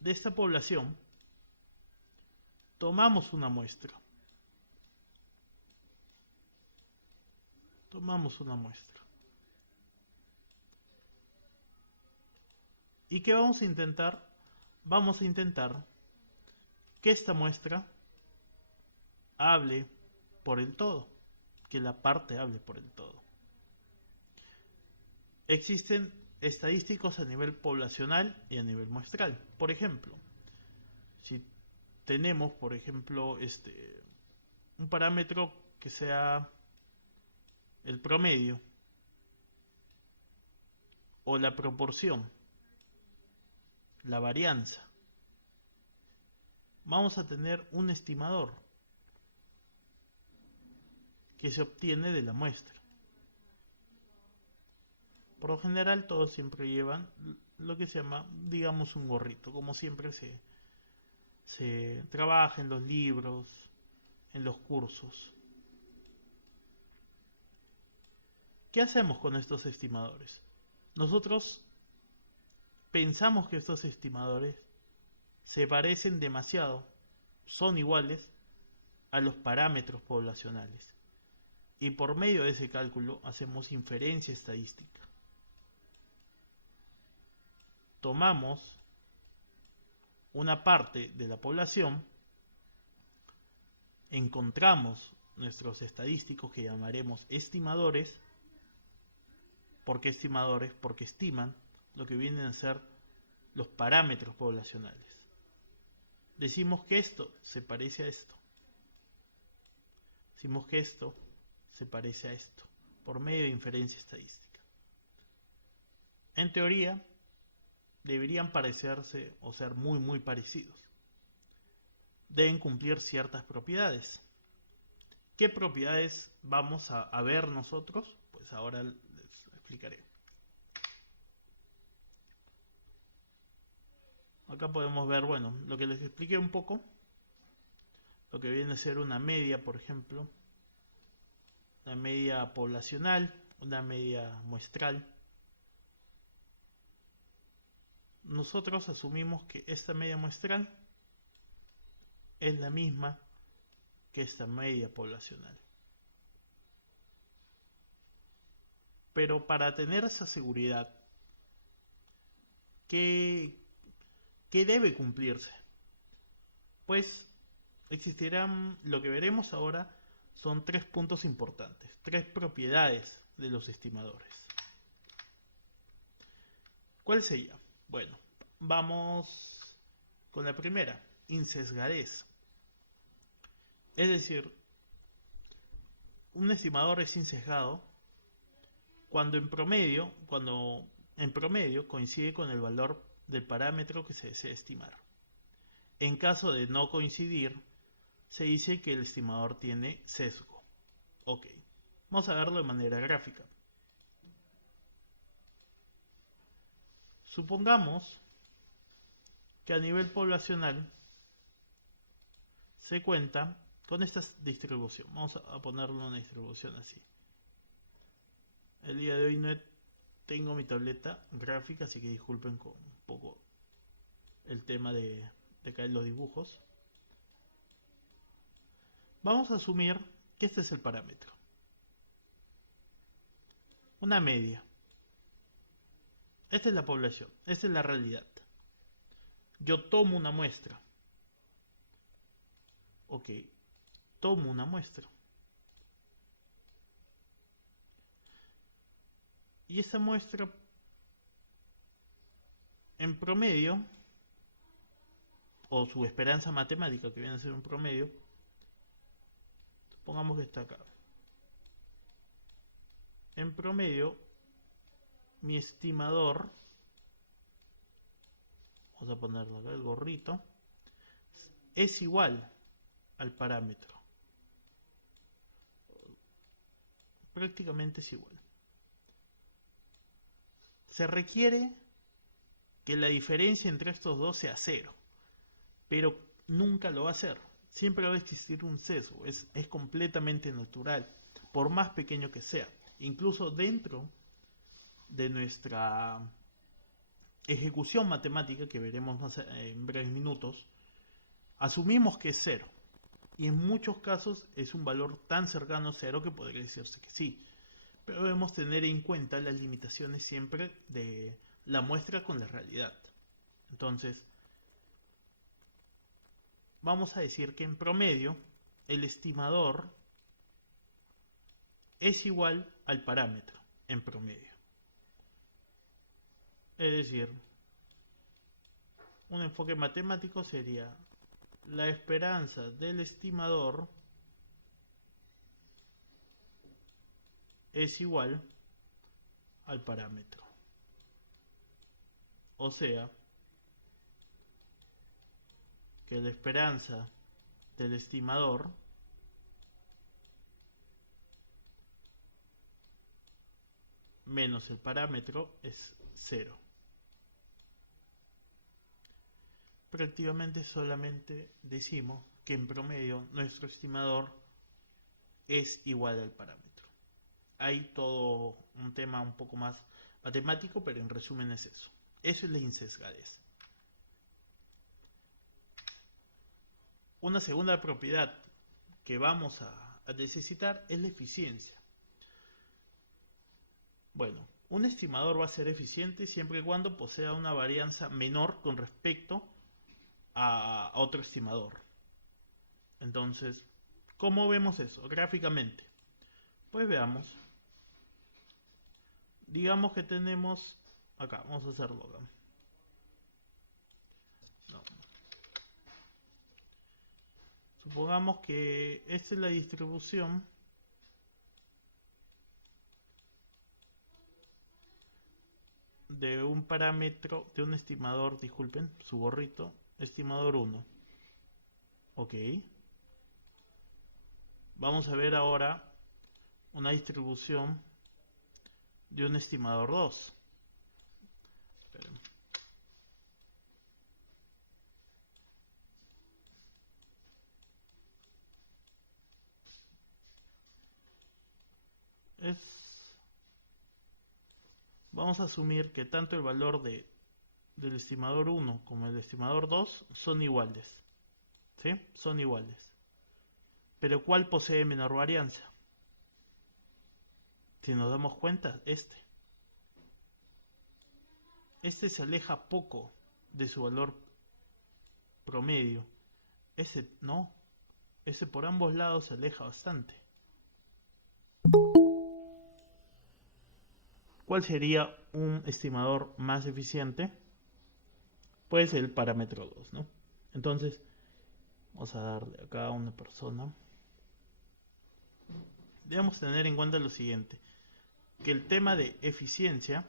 De esta población tomamos una muestra. ¿Y qué vamos a intentar? Vamos a intentar que esta muestra hable por el todo, que la parte hable por el todo. Existen estadísticos a nivel poblacional y a nivel muestral. Por ejemplo, si tenemos, por ejemplo, un parámetro que sea el promedio o la proporción, la varianza, vamos a tener un estimador que se obtiene de la muestra. Por lo general todos siempre llevan lo que se llama, digamos, un gorrito, como siempre se trabaja en los libros, en los cursos. ¿Qué hacemos con estos estimadores? Nosotros pensamos que estos estimadores se parecen demasiado, son iguales a los parámetros poblacionales. Y por medio de ese cálculo hacemos inferencia estadística. Tomamos una parte de la población, encontramos nuestros estadísticos que llamaremos estimadores. ¿Por qué estimadores? Porque estiman lo que vienen a ser los parámetros poblacionales. Decimos que esto se parece a esto. Decimos que esto se parece a esto, por medio de inferencia estadística. En teoría, deberían parecerse o ser muy parecidos. Deben cumplir ciertas propiedades. ¿Qué propiedades vamos a ver nosotros? Pues ahora les explicaré. Acá podemos ver, bueno, lo que les expliqué un poco, lo que viene a ser una media, por ejemplo, una media poblacional, una media muestral. Nosotros asumimos que esta media muestral es la misma que esta media poblacional. Pero para tener esa seguridad, ¿qué debe cumplirse? Pues existirán, lo que veremos ahora son 3 puntos importantes, 3 propiedades de los estimadores. ¿Cuál sería? Bueno, vamos con la primera, insesgadez. Es decir, un estimador es insesgado cuando en promedio coincide con el valor del parámetro que se desea estimar. En caso de no coincidir, se dice que el estimador tiene sesgo. Ok, vamos a verlo de manera gráfica. Supongamos que a nivel poblacional se cuenta con esta distribución. Vamos a ponerle una distribución así. El día de hoy no tengo mi tableta gráfica, así que disculpen con un poco el tema de caer los dibujos. Vamos a asumir que este es el parámetro. Una media. Esta es la población, esta es la realidad. Yo tomo una muestra. Ok, tomo una muestra. Y esa muestra, en promedio, o su esperanza matemática, que viene a ser un promedio, supongamos que está acá. En promedio, mi estimador, vamos a ponerlo acá, el gorrito, es igual al parámetro. Prácticamente es igual. Se requiere que la diferencia entre estos dos sea cero, pero nunca lo va a ser. Siempre va a existir un sesgo, es completamente natural, por más pequeño que sea. Incluso dentro de nuestra ejecución matemática, que veremos más en breves minutos, asumimos que es cero. Y en muchos casos es un valor tan cercano a cero que podría decirse que sí. Pero debemos tener en cuenta las limitaciones siempre de la muestra con la realidad. Entonces, vamos a decir que en promedio el estimador es igual al parámetro en promedio. Es decir, un enfoque matemático sería la esperanza del estimador es igual al parámetro. O sea, que la esperanza del estimador menos el parámetro es 0. Prácticamente solamente decimos que en promedio nuestro estimador es igual al parámetro. Hay todo un tema un poco más matemático, pero en resumen es eso. Eso es la insesgadez. Una segunda propiedad que vamos a necesitar es la eficiencia. Bueno, un estimador va a ser eficiente siempre y cuando posea una varianza menor con respecto a otro estimador. Entonces, ¿cómo vemos eso gráficamente? Pues veamos. Digamos que tenemos acá, vamos a hacerlo acá. No. Supongamos que esta es la distribución de un parámetro, de un estimador, disculpen, su gorrito, estimador 1. Ok. Vamos a ver ahora una distribución de un estimador 2. Esperen. Vamos a asumir que tanto el valor del estimador 1 como el estimador 2 son iguales. ¿Sí? Son iguales. Pero ¿cuál posee menor varianza? Si nos damos cuenta, este se aleja poco de su valor promedio. Ese no. Ese por ambos lados se aleja bastante. ¿Cuál sería un estimador más eficiente? Pues el parámetro 2, ¿no? Entonces, vamos a darle acá a una persona. Debemos tener en cuenta lo siguiente. que el tema de eficiencia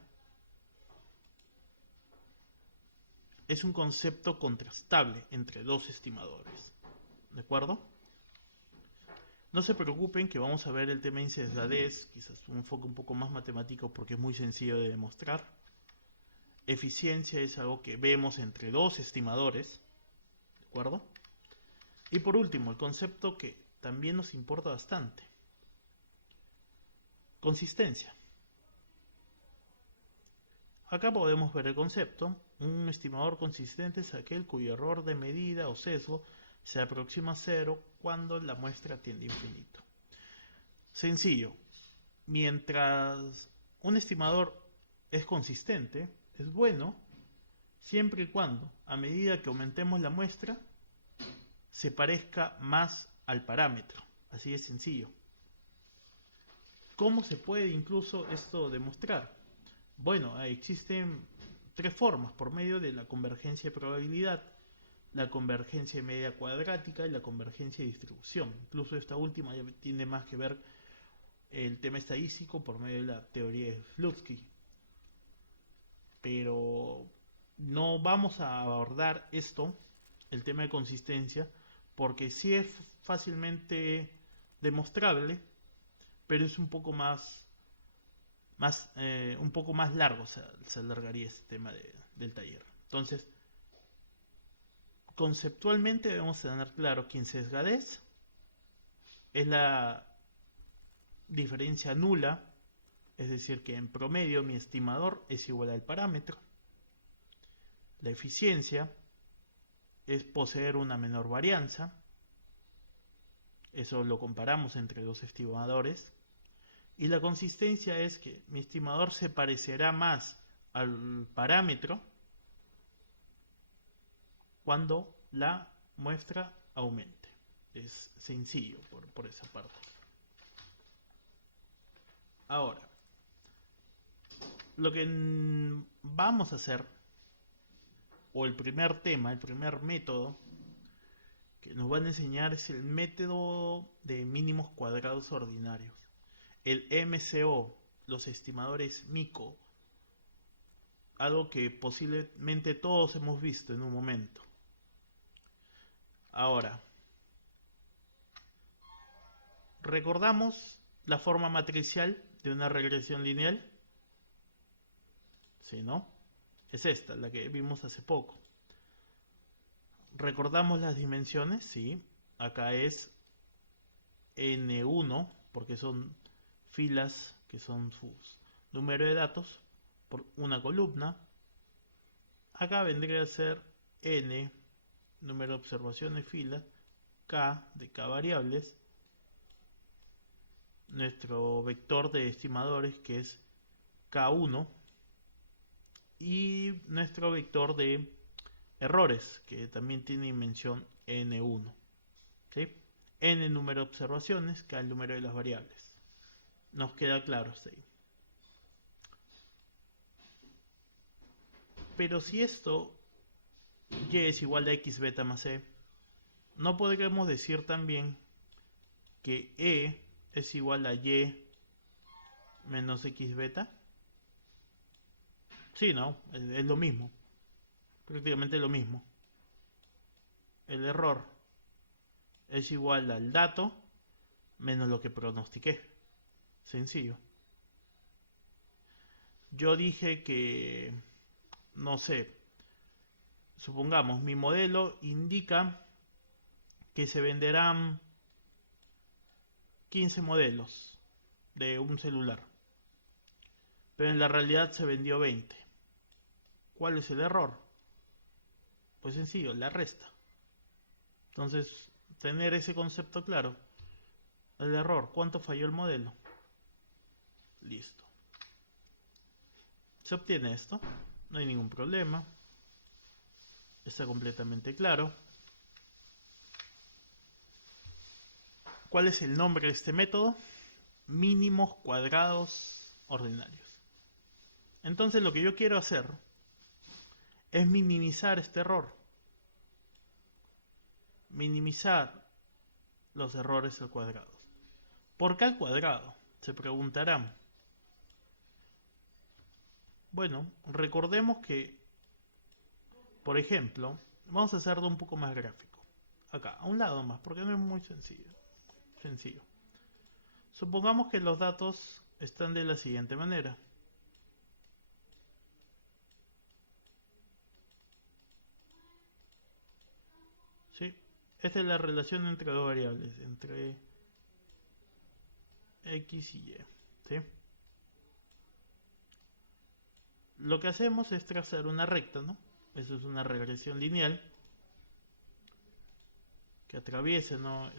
es un concepto contrastable entre dos estimadores. ¿De acuerdo? No se preocupen que vamos a ver el tema de insesgadez, quizás un enfoque un poco más matemático porque es muy sencillo de demostrar. Eficiencia es algo que vemos entre dos estimadores. ¿De acuerdo? Y por último, el concepto que también nos importa bastante. Consistencia. Acá podemos ver el concepto. Un estimador consistente es aquel cuyo error de medida o sesgo se aproxima a cero cuando la muestra tiende a infinito. Sencillo. Mientras un estimador es consistente, es bueno, siempre y cuando, a medida que aumentemos la muestra, se parezca más al parámetro. Así de sencillo. ¿Cómo se puede incluso esto demostrar? Bueno, existen tres formas: por medio de la convergencia de probabilidad, la convergencia de media cuadrática y la convergencia de distribución. Incluso esta última ya tiene más que ver el tema estadístico por medio de la teoría de Slutsky. Pero no vamos a abordar esto, el tema de consistencia, porque sí es fácilmente demostrable, pero es un poco más largo, se alargaría este tema del taller. Entonces, conceptualmente debemos tener claro que insesgadez es la diferencia nula, es decir, que en promedio mi estimador es igual al parámetro. La eficiencia es poseer una menor varianza, eso lo comparamos entre dos estimadores. Y la consistencia es que mi estimador se parecerá más al parámetro cuando la muestra aumente. Es sencillo por esa parte. Ahora, lo que vamos a hacer, o el primer tema, el primer método que nos van a enseñar, es el método de mínimos cuadrados ordinarios. El MCO, los estimadores MICO, algo que posiblemente todos hemos visto en un momento. Ahora, ¿recordamos la forma matricial de una regresión lineal? ¿Sí, no? Es esta, la que vimos hace poco. ¿Recordamos las dimensiones? Sí. Acá es N1, porque son filas que son su número de datos por una columna. Acá vendría a ser N, número de observaciones, filas, K de K variables, nuestro vector de estimadores que es K1 y nuestro vector de errores que también tiene dimensión N1. ¿Sí? N número de observaciones, K el número de las variables. Nos queda claro hasta ahí. Pero si esto y es igual a x beta más e, no podríamos decir también que e es igual a y menos x beta. Sí, ¿no? Es lo mismo. Prácticamente lo mismo. El error es igual al dato menos lo que pronostiqué. Sencillo. Yo dije que, no sé, supongamos, mi modelo indica que se venderán 15 modelos de un celular, pero en la realidad se vendió 20. ¿Cuál es el error? Pues sencillo, la resta. Entonces, tener ese concepto claro. El error, ¿cuánto falló el modelo? Listo. Se obtiene esto, no hay ningún problema. Está completamente claro. ¿Cuál es el nombre de este método? Mínimos cuadrados ordinarios. Entonces lo que yo quiero hacer es minimizar este error. Minimizar los errores al cuadrado. ¿Por qué al cuadrado? Se preguntarán. Bueno, recordemos que, por ejemplo, vamos a hacerlo un poco más gráfico. Acá, a un lado más, porque no es muy sencillo. Supongamos que los datos están de la siguiente manera. ¿Sí? Esta es la relación entre dos variables, entre X y Y. ¿Sí? Lo que hacemos es trazar una recta, ¿no? Eso es una regresión lineal que atraviese, ¿no?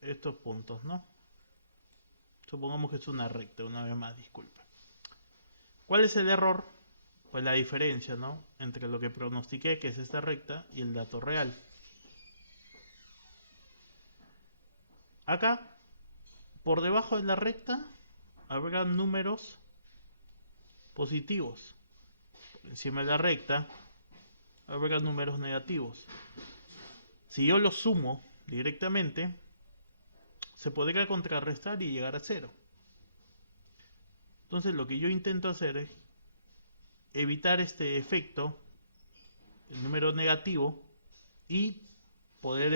Estos puntos, ¿no? Supongamos que es una recta, una vez más, disculpe. ¿Cuál es el error? Pues la diferencia, ¿no? Entre lo que pronostiqué, que es esta recta, y el dato real. Acá, por debajo de la recta, habrá números positivos. Por encima de la recta, habrá números negativos. Si yo los sumo directamente, se podría contrarrestar y llegar a cero. Entonces lo que yo intento hacer es evitar este efecto, el número negativo, y poder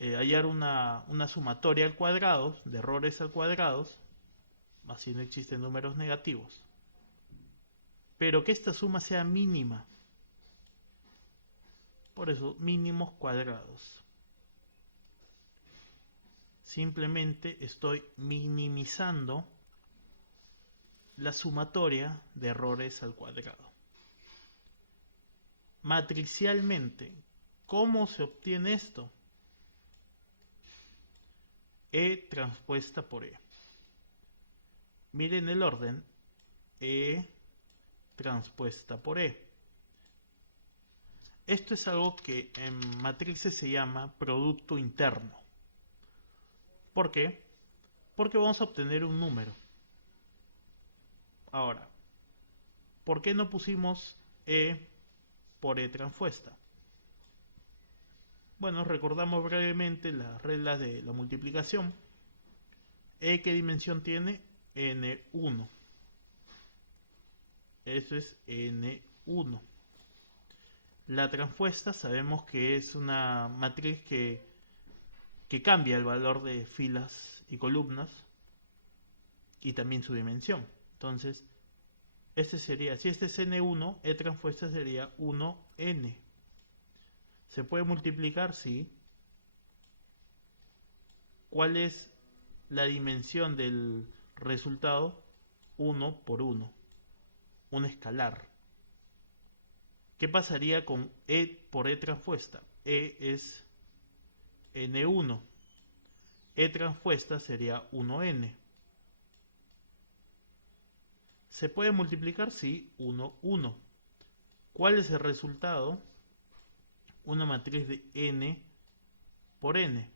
hallar una sumatoria al cuadrado, de errores al cuadrado, así no existen números negativos. Pero que esta suma sea mínima. Por eso, mínimos cuadrados. Simplemente estoy minimizando la sumatoria de errores al cuadrado. Matricialmente, ¿cómo se obtiene esto? E transpuesta por E. Miren el orden. E transpuesta por E. Esto es algo que en matrices se llama producto interno. ¿Por qué? Porque vamos a obtener un número. Ahora, ¿por qué no pusimos E por E transpuesta? Bueno, recordamos brevemente las reglas de la multiplicación. E, ¿qué dimensión tiene? N1. Eso es N1. La transpuesta sabemos que es una matriz que cambia el valor de filas y columnas y también su dimensión. Entonces, este sería, si este es N1, E transpuesta sería 1N. ¿Se puede multiplicar? Sí. ¿Cuál es la dimensión del resultado? 1 por 1. Un escalar. ¿Qué pasaría con E por E transpuesta? E es N1. E transpuesta sería 1N. ¿Se puede multiplicar? Sí, 1, 1. ¿Cuál es el resultado? Una matriz de N por N.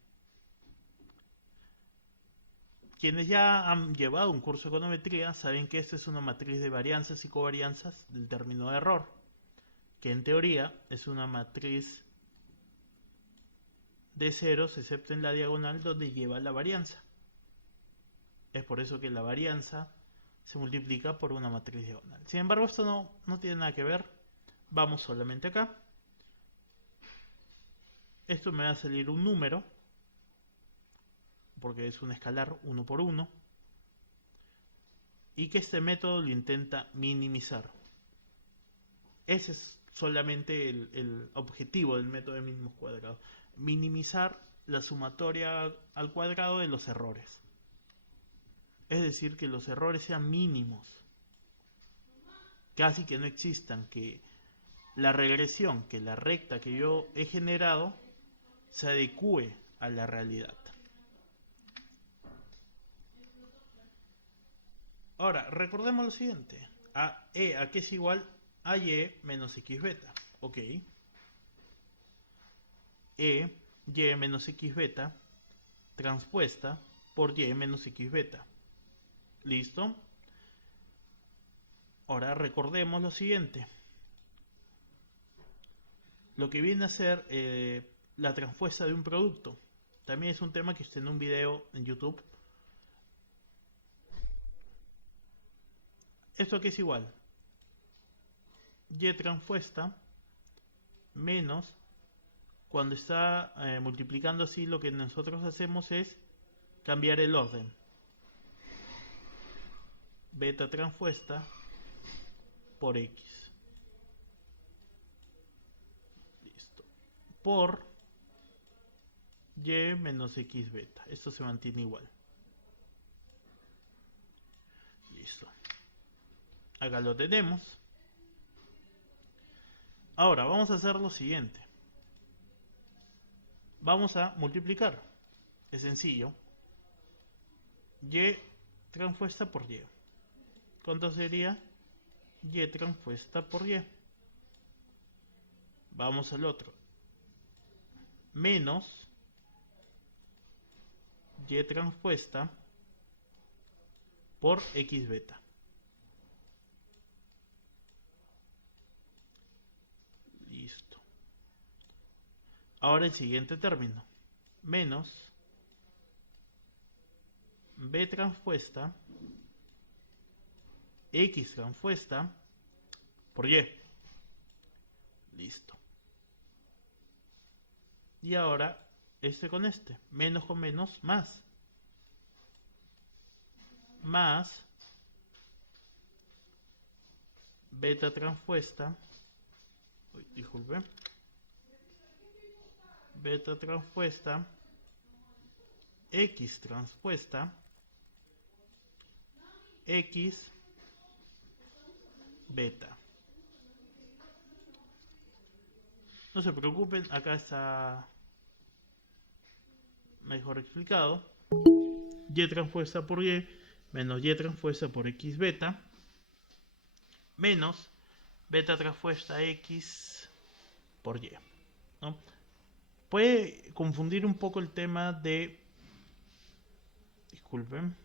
Quienes ya han llevado un curso de econometría saben que esta es una matriz de varianzas y covarianzas del término de error, que en teoría es una matriz de ceros excepto en la diagonal donde lleva la varianza. Es por eso que la varianza se multiplica por una matriz diagonal. Sin embargo, esto no tiene nada que ver. Vamos solamente acá. Esto me va a salir un número, porque es un escalar 1 por 1, y que este método lo intenta minimizar. Ese es solamente el objetivo del método de mínimos cuadrados. Minimizar la sumatoria al cuadrado de los errores. Es decir, que los errores sean mínimos. Casi que no existan, que la regresión, que la recta que yo he generado, se adecue a la realidad. Ahora, recordemos lo siguiente. E a que es igual a Y menos X beta. Ok. Y menos X beta transpuesta por Y menos X beta. ¿Listo? Ahora recordemos lo siguiente. Lo que viene a ser la transpuesta de un producto. También es un tema que está en un video en YouTube. ¿Esto qué es igual? Y transpuesta menos, cuando está multiplicando así, lo que nosotros hacemos es cambiar el orden. Beta transpuesta por X. Listo. Por Y menos X beta. Esto se mantiene igual. Listo. Acá lo tenemos. Ahora vamos a hacer lo siguiente. Vamos a multiplicar. Es sencillo. Y transpuesta por Y. ¿Cuánto sería? Y transpuesta por Y. Vamos al otro. Menos Y transpuesta por X beta. Listo. Ahora el siguiente término. Menos B transpuesta X transpuesta por Y. Listo. Y ahora este con este. Menos con menos, más. Más beta transpuesta. Disculpe. Beta transpuesta X transpuesta X beta. No se preocupen, acá está mejor explicado. Y transpuesta por Y menos Y transpuesta por X beta menos beta transpuesta X por Y, ¿no? Puede confundir un poco el tema de... Disculpen.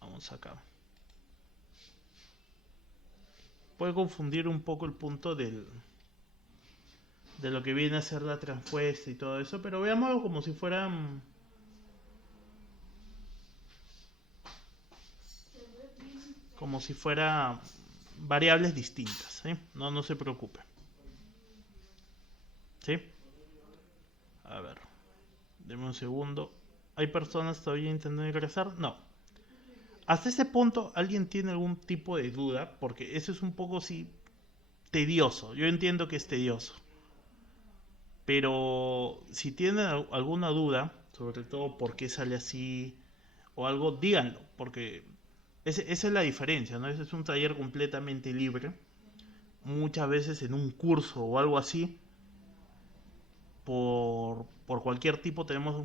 Vamos acá. Puede confundir un poco el punto de lo que viene a ser la transpuesta y todo eso, pero veámoslo como si fueran variables distintas, ¿sí? No se preocupe. ¿Sí? A ver, denme un segundo. ¿Hay personas todavía intentando ingresar? No. Hasta ese punto, ¿alguien tiene algún tipo de duda? Porque eso es un poco, sí, tedioso. Yo entiendo que es tedioso. Pero si tienen alguna duda, sobre todo por qué sale así o algo, díganlo. Porque esa es la diferencia, ¿no? Ese es un taller completamente libre. Muchas veces en un curso o algo así, por cualquier tipo tenemos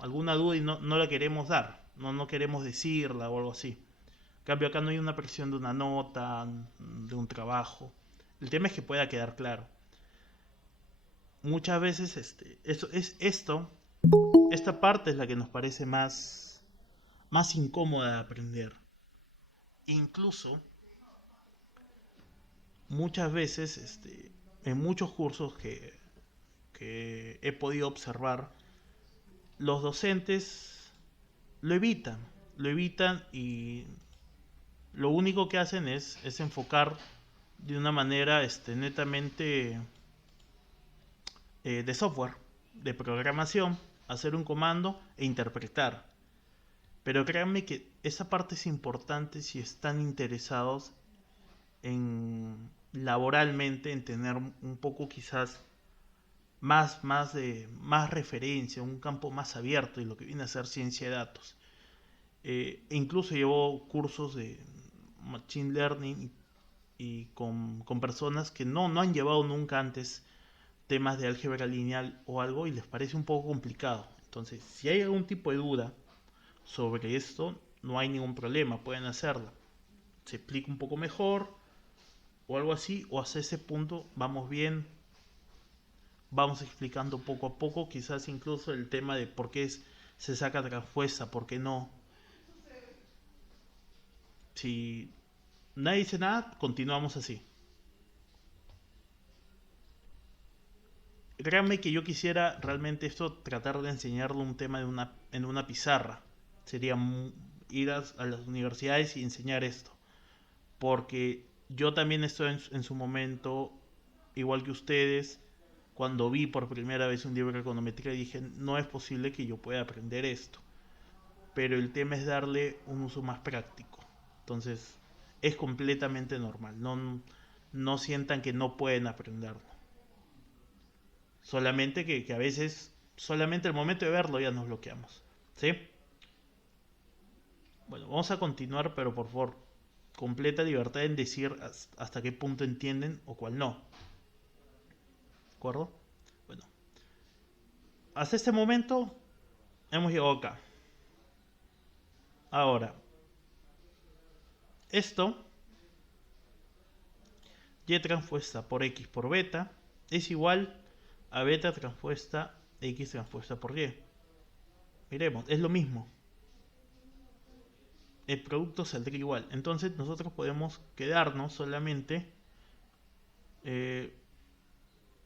alguna duda y no la queremos dar. No queremos decirla o algo así. En cambio acá no hay una presión de una nota, de un trabajo. El tema es que pueda quedar claro. Muchas veces esta parte es la que nos parece más incómoda de aprender. Incluso muchas veces en muchos cursos que he podido observar, los docentes lo evitan y lo único que hacen es enfocar de una manera netamente de software, de programación, hacer un comando e interpretar. Pero créanme que esa parte es importante si están interesados en laboralmente, en tener un poco quizás más referencia, un campo más abierto y lo que viene a ser ciencia de datos. E incluso llevo cursos de Machine Learning y con personas que no han llevado nunca antes temas de álgebra lineal o algo y les parece un poco complicado. Entonces, si hay algún tipo de duda sobre esto, no hay ningún problema, pueden hacerla. Se explica un poco mejor o algo así, o hasta ese punto vamos bien, vamos explicando poco a poco, quizás incluso el tema de por qué se saca transpuesta, por qué no. Si nadie dice nada, continuamos así. Créanme que yo quisiera realmente esto tratar de enseñarle un tema en una pizarra, sería ir a las universidades y enseñar esto. Porque yo también estoy en su momento, igual que ustedes, cuando vi por primera vez un libro de econometría dije, no es posible que yo pueda aprender esto. Pero el tema es darle un uso más práctico. Entonces, es completamente normal. No sientan que no pueden aprenderlo. Solamente que a veces, solamente el momento de verlo ya nos bloqueamos. ¿Sí? Bueno, vamos a continuar, pero por favor, completa libertad en decir hasta qué punto entienden o cuál no. ¿De acuerdo? Bueno, hasta este momento hemos llegado acá. Ahora, esto, y transpuesta por x por beta, es igual a beta transpuesta x transpuesta por y. Miremos, es lo mismo. El producto saldría igual. Entonces nosotros podemos quedarnos solamente...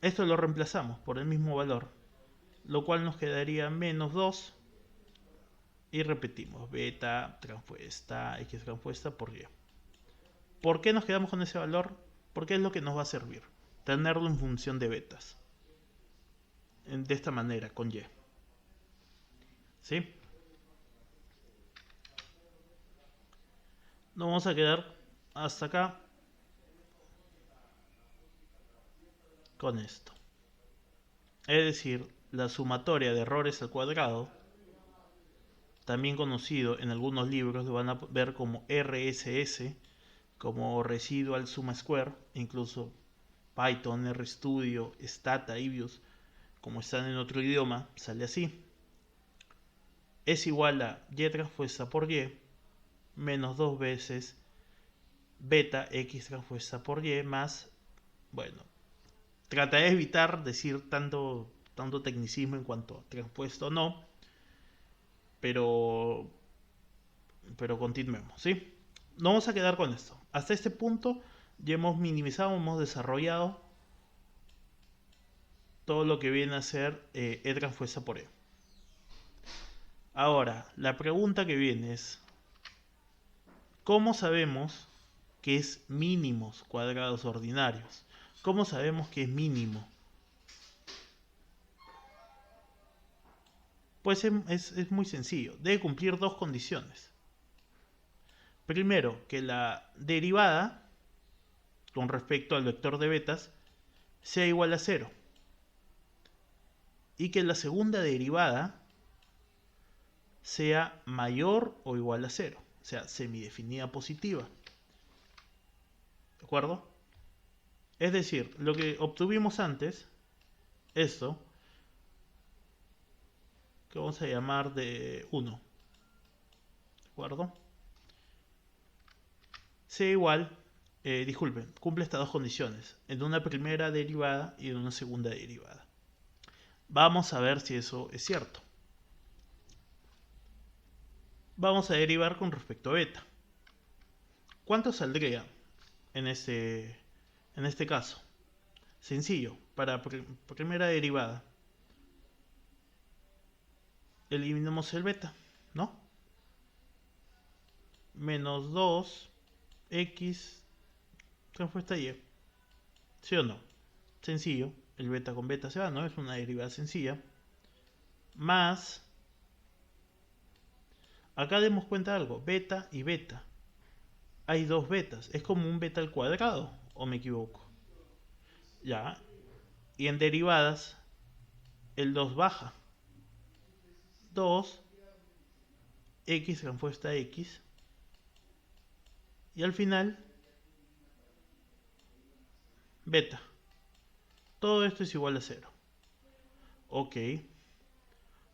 esto lo reemplazamos por el mismo valor, lo cual nos quedaría menos 2. Y repetimos, beta transpuesta x transpuesta por y. ¿Por qué nos quedamos con ese valor? Porque es lo que nos va a servir. Tenerlo en función de betas. De esta manera, con y. ¿Sí? Nos vamos a quedar hasta acá con esto. Es decir, la sumatoria de errores al cuadrado, también conocido en algunos libros, lo van a ver como RSS, como Residual Sum Square, incluso Python, RStudio, Stata, Ibius, como están en otro idioma, sale así. Es igual a y transpuesta por y menos 2 veces beta x transpuesta por y más, bueno, trataré de evitar decir tanto tecnicismo en cuanto a transpuesto o no, pero continuemos, ¿sí? No vamos a quedar con esto. Hasta este punto ya hemos minimizado, hemos desarrollado todo lo que viene a ser e transpuesta por e. Ahora, la pregunta que viene es, ¿cómo sabemos que es mínimos cuadrados ordinarios? ¿Cómo sabemos que es mínimo? Pues es muy sencillo. Debe cumplir dos condiciones. Primero, que la derivada con respecto al vector de betas sea igual a 0. Y que la segunda derivada sea mayor o igual a 0. O sea, semidefinida positiva. ¿De acuerdo? Es decir, lo que obtuvimos antes, esto, que vamos a llamar de 1. ¿De acuerdo? Sea igual, disculpen, cumple estas dos condiciones, en una primera derivada y en una segunda derivada. Vamos a ver si eso es cierto. Vamos a derivar con respecto a beta. ¿Cuánto saldría en este caso? Sencillo, para primera derivada. Eliminamos el beta, ¿no? Menos 2 x transpuesta y. ¿Sí o no? Sencillo, el beta con beta se va, ¿no? Es una derivada sencilla. Más, acá demos cuenta de algo, beta y beta. Hay dos betas, es como un beta al cuadrado, ¿o me equivoco? Ya, y en derivadas, el 2 baja. 2 x transpuesta x. Y al final, beta. Todo esto es igual a 0. Ok.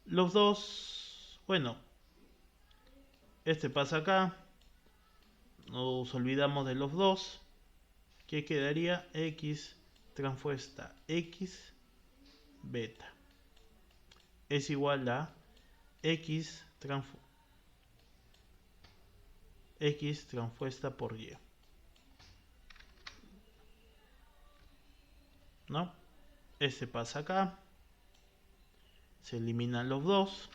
Los dos, bueno, este pasa acá. Nos olvidamos de los dos. Que quedaría x transpuesta x beta. Es igual a x transpuesta por y. ¿No? Este pasa acá. Se eliminan los dos.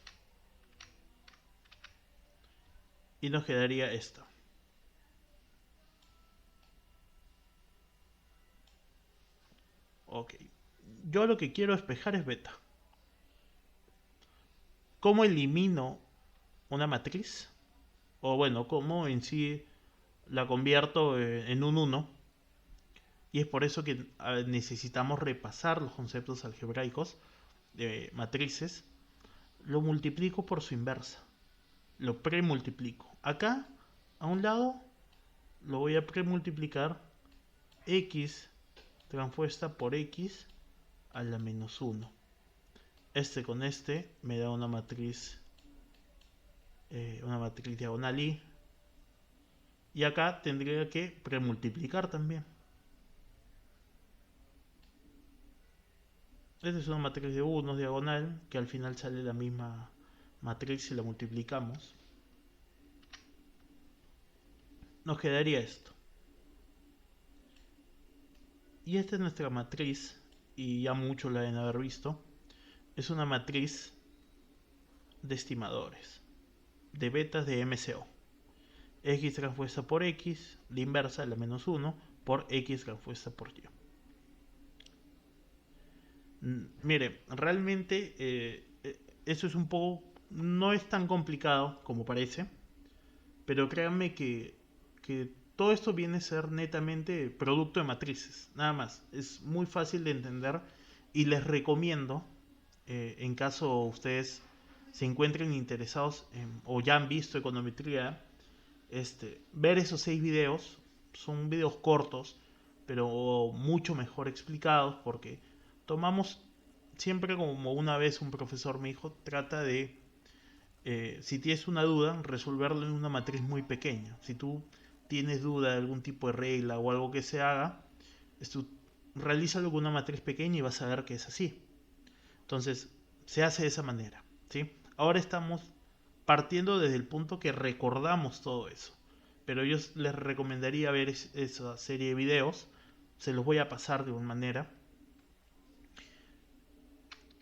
y nos quedaría esto. Ok. Yo lo que quiero despejar es beta. ¿Cómo elimino una matriz? O bueno, cómo en sí la convierto en un 1. Y es por eso que necesitamos repasar los conceptos algebraicos de matrices. Lo multiplico por su inversa. Lo premultiplico. Acá, a un lado, lo voy a premultiplicar x transpuesta por x a la menos 1. Este con este me da una matriz diagonal y. Y acá tendría que premultiplicar también. Esta es una matriz de 1 diagonal, que al final sale la misma matriz si la multiplicamos. Nos quedaría esto. Y esta es nuestra matriz, y ya muchos la deben haber visto. Es una matriz de estimadores, de betas de MCO. X transpuesta por X, la inversa, la menos 1, por X transpuesta por Y. Mire, realmente eso es un poco, no es tan complicado como parece, pero créanme que todo esto viene a ser netamente producto de matrices, nada más. Es muy fácil de entender y les recomiendo, en caso ustedes se encuentren interesados o ya han visto econometría, ver esos 6 videos. Son videos cortos, pero mucho mejor explicados, porque tomamos siempre, como una vez un profesor me dijo, trata de, si tienes una duda, resolverlo en una matriz muy pequeña. Si tú tienes duda de algún tipo de regla o algo que se haga, realízalo con una matriz pequeña y vas a ver que es así. Entonces, se hace de esa manera, ¿sí? Ahora estamos partiendo desde el punto que recordamos todo eso. Pero yo les recomendaría ver esa serie de videos. Se los voy a pasar de una manera.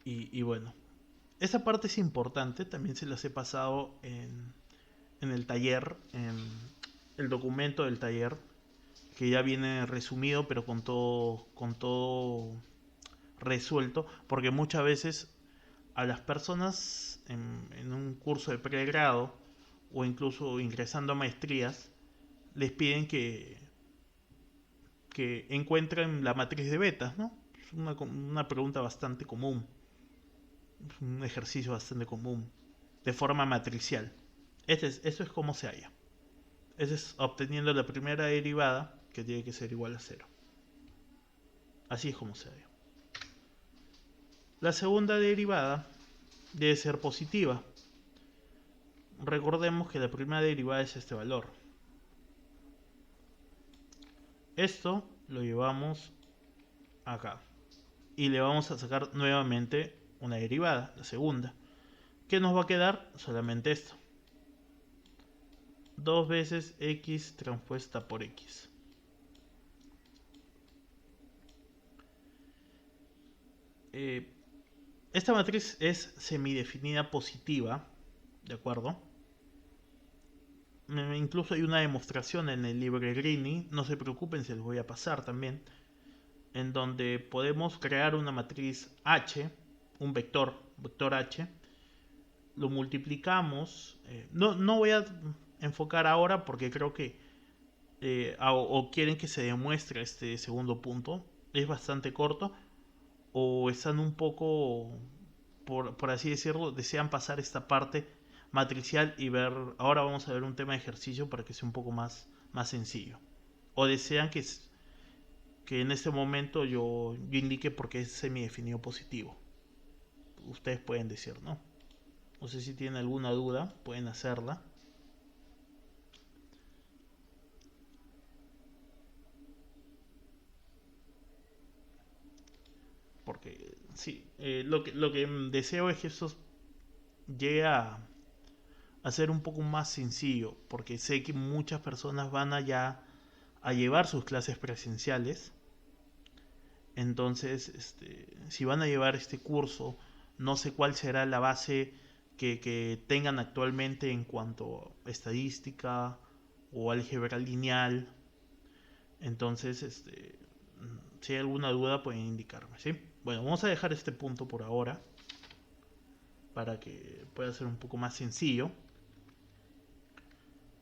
Y bueno, esa parte es importante. También se las he pasado en el taller, en el documento del taller, que ya viene resumido, pero con todo resuelto. Porque muchas veces a las personas en un curso de pregrado o incluso ingresando a maestrías, les piden que encuentren la matriz de betas, ¿no? Es una pregunta bastante común, es un ejercicio bastante común, de forma matricial. Eso es como se halla. Eso es obteniendo la primera derivada, que tiene que ser igual a 0. Así es como se halla. La segunda derivada debe ser positiva. Recordemos que la primera derivada es este valor. Esto lo llevamos acá. Y le vamos a sacar nuevamente una derivada, la segunda. ¿Qué nos va a quedar? Solamente esto. 2 veces x transpuesta por x. Esta matriz es semidefinida positiva, ¿de acuerdo? Incluso hay una demostración en el libro de Greeny, no se preocupen, se los voy a pasar también, en donde podemos crear una matriz H, un vector H, lo multiplicamos. No voy a enfocar ahora porque creo que o quieren que se demuestre este segundo punto, es bastante corto, o están un poco, por así decirlo, desean pasar esta parte matricial y ver, ahora vamos a ver un tema de ejercicio para que sea un poco más sencillo, o desean que en este momento yo indique por qué es semidefinido positivo. Ustedes pueden decir, ¿no? No sé si tienen alguna duda, pueden hacerla. Porque sí, lo que deseo es que esto llegue a ser un poco más sencillo, porque sé que muchas personas van allá a llevar sus clases presenciales. Entonces, si van a llevar este curso, no sé cuál será la base que tengan actualmente en cuanto a estadística o álgebra lineal. Entonces, si hay alguna duda pueden indicarme, ¿sí? Bueno, vamos a dejar este punto por ahora para que pueda ser un poco más sencillo.